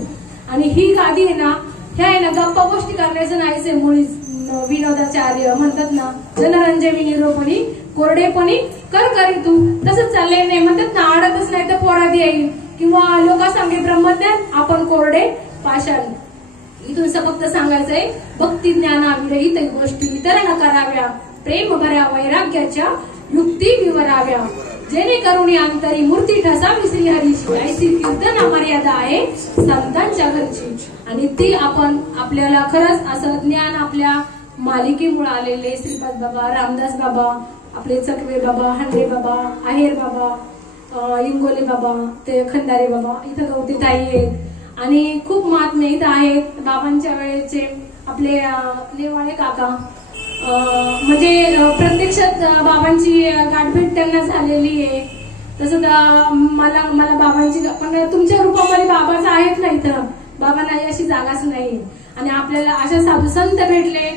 आणि ही गादी आहे ना ह्या आहे ना गप्पा गोष्टी करण्याचं नाहीचे. मुळीच विनोदाचार्य म्हणतात ना जनरंजनी निरोपणी कोरडेपणी कर करी तू तसंच चाललंय. नाही म्हणतात ना आडतच नाही तर पोरात येईल किंवा लोकांसांगे ब्रह्मज्ञान आपण कोरडे पाषाण. इथून फक्त सांगायचंय, भक्ती ज्ञानाविरहित गोष्टी इतरांना कराव्या, प्रेम भऱ्या वैराग्याच्या युक्ती विवराव्या, जेणेकरून अंतरी मूर्ती ठसावी श्रीहरीची, ऐसी कीर्तना मर्यादा आहे संतांच्या घरची. आणि ती आपण आपल्याला खरंच असं ज्ञान आपल्या मालिकेमुळे आलेले श्रीपाद बाबा, रामदास बाबा, आपले चकवे बाबा, हांडे बाबा, आहेर बाबा, इंगोले बाबा, ते खंदारे बाबा, इथं गवते ताई आहेत आणि खूप महात्मे इथं आहेत. बाबांच्या वेळेचे आपले नेवाळे काका, म्हणजे प्रत्यक्षात बाबांची गाठभेट त्यांना झालेली आहे. तसं मला बाबांची, पण तुमच्या रूपामध्ये बाबाच आहेत ना इथं, बाबा नाही अशी जागाच नाही. आणि आपल्याला अशा साधू संत भेटले,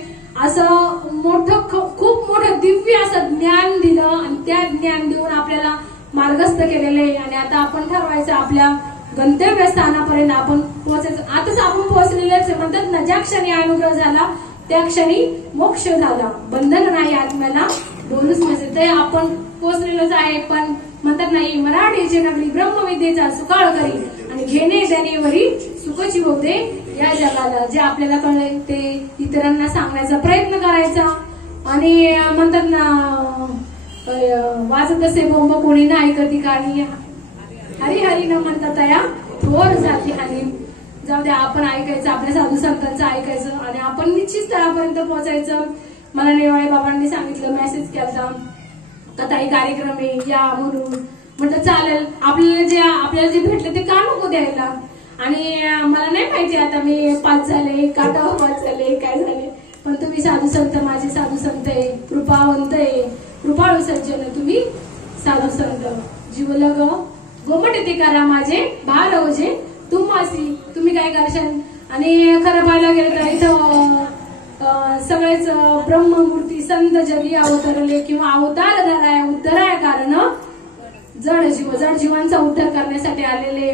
असं मोठं खूप मोठं दिव्य असं ज्ञान दिलं आणि त्या ज्ञान देऊन आपल्याला मार्गस्थ केलेलं आहे. आणि आता आपण ठरवायचं आपल्या गंतव्यस्थानापर्यंत आपण पोहोचायचं. आताच आपण पोहोचलेलेच आहे. म्हणतात ना, ज्या क्षणी अनुग्रह झाला त्या क्षणी मोक्ष झाला, बंधन नाही आत्म्याला बोलूच नसे. ते आपण पोहोचलेलोच आहे. पण म्हणतात नाही, मराठीची नगरी ब्रह्मविद्येचा सुकाळ करी आणि घेणे देणेवरी सुखची होऊ दे या जगाला. जे आपल्याला कळलंय ते इतरांना सांगण्याचा प्रयत्न करायचा. आणि म्हणतात ना, वाजत असे बोंब कोणी ना ऐकती काणी, हरी हरी न म्हणतात या थोर जाती हानी. जाऊ द्या, आपण ऐकायचं, आपल्या साधू संतांचं ऐकायचं आणि आपण निश्चित स्थळापर्यंत पोहोचायचं. मला नेवाळे बाबांनी सांगितलं, मेसेज केला का ताई कार्यक्रम आहे या म्हणून. म्हटलं चालेल, आपल्याला जे भेटलं ते का नको द्यायला. आणि मला नाही माहिती आता मी पास झाले का पास झाले काय झाले, पण तुम्ही साधू संत, माझे साधू संत आहे, कृपावंत आहे, कृपाळू सज्जन तुम्ही साधू संत. जीवलग गोमट ते करा माझे भार ओझे तुम्हासी, तुम्ही काय करशाल. आणि खरं पाहायला गेलं तर इथं सगळेच ब्रह्ममूर्ती संत जगी अवतरले किंवा अवतार धराय उद्धराय कारण जड जीवांचा उद्धार करण्यासाठी आलेले.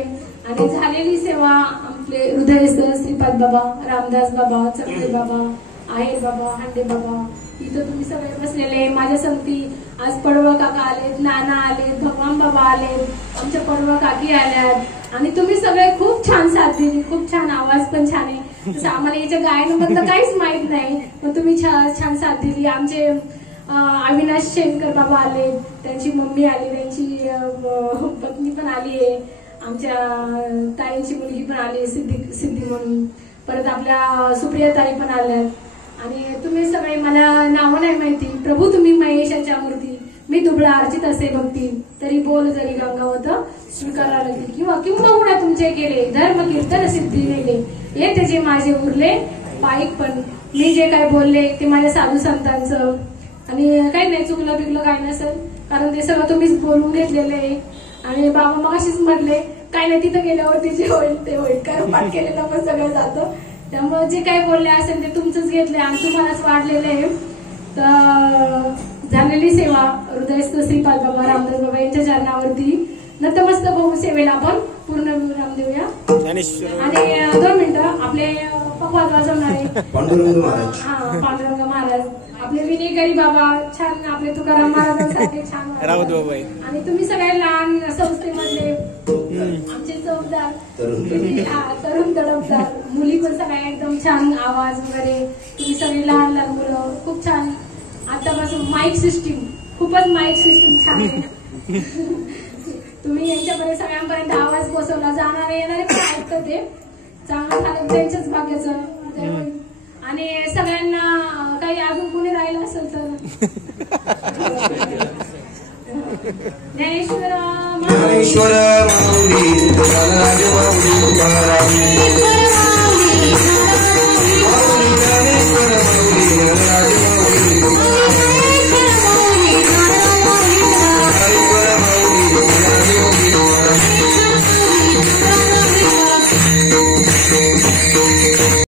आणि झालेली सेवा आपले हृदयस्थ श्रीपाद बाबा, रामदास बाबा, चकवे बाबा, आहेर बाबा, हांडे बाबा, इथं तुम्ही सगळे बसलेले. माझ्या संगती आज पडवळ काका आलेत, नाना आलेत, भगवान बाबा आलेत, आमच्या पडवळ काकी आल्यात. आणि तुम्ही सगळे खूप छान साथ दिली, खूप छान, आवाज पण छान आहे. तसं आम्हाला याच्या गायनाबद्दल काहीच माहित नाही, पण तुम्ही छान साथ दिली. आमचे अविनाश शेनकर बाबा आले, त्यांची मम्मी आली, त्यांची पत्नी पण आली आहे, आमच्या ताईंची मुलगी पण आली सिद्धी म्हणून, परत आपल्या सुप्रिया ताई पण आल्यात. आणि तुम्ही सगळे, मला नावं नाही माहिती, प्रभू तुम्ही महेशाच्या मूर्ती, मी दुबळा अर्चित असे भक्ती, तरी बोल जरी गंगावत स्वीकाराला किंवा तुमचे केले धर्म कीर्तन सिद्धी नेले, येते जे माझे उरले पाईक. पण मी जे काय बोलले ते माझ्या साधू संतांचं, आणि काही नाही चुकलं बिकलं काही नसेल, कारण ते सगळं तुम्हीच बोलून घेतलेलं आहे. आणि बाबा मग अशीच म्हटले, काय नाही तिथं गेल्यावरती जे होईल ते होईल, कारण पाठ केलेलं पण सगळं जातं. त्यामुळे जे काही बोलले असेल ते तुमचंच घेतलंय आणि तुम्हालाच वाढलेलं आहे. तर झालेली सेवा हृदयस्थ श्रीपाद बाबा, रामदास बाबा यांच्या चरणावरती नतमस्तक होऊन सेवेला आपण पूर्ण विराम देऊया. आणि 2 मिनिटं आपले पकवाद वाजवणारे पांडुरंग महाराज, पांडुरंग महाराज, आपले विनेकरी बाबा छान, आपले तुकाराम महाराजांसारखे छान राऊत बाबा. आणि तुम्ही सगळे लहान संस्थेमधले आमचे चौकदार, तरुण तडफदार मुली पण सगळ्या एकदम छान, आवाज वगैरे, तुम्ही सगळे लहान लहान मुलं खूप छान. आतापासून माईक सिस्टीम, खूपच माईक सिस्टीम छान आहे. तुम्ही यांच्यापर्यंत सगळ्यांपर्यंत आवाज पोहोचवला, जाणारे येणारे पण ऐकतं, ते चांगलं झालं त्यांच्याच भाग्याचं. आणि सगळ्यांना काही अजून कोणी राहिलं असेल तर ज्ञानेश्वर माऊली,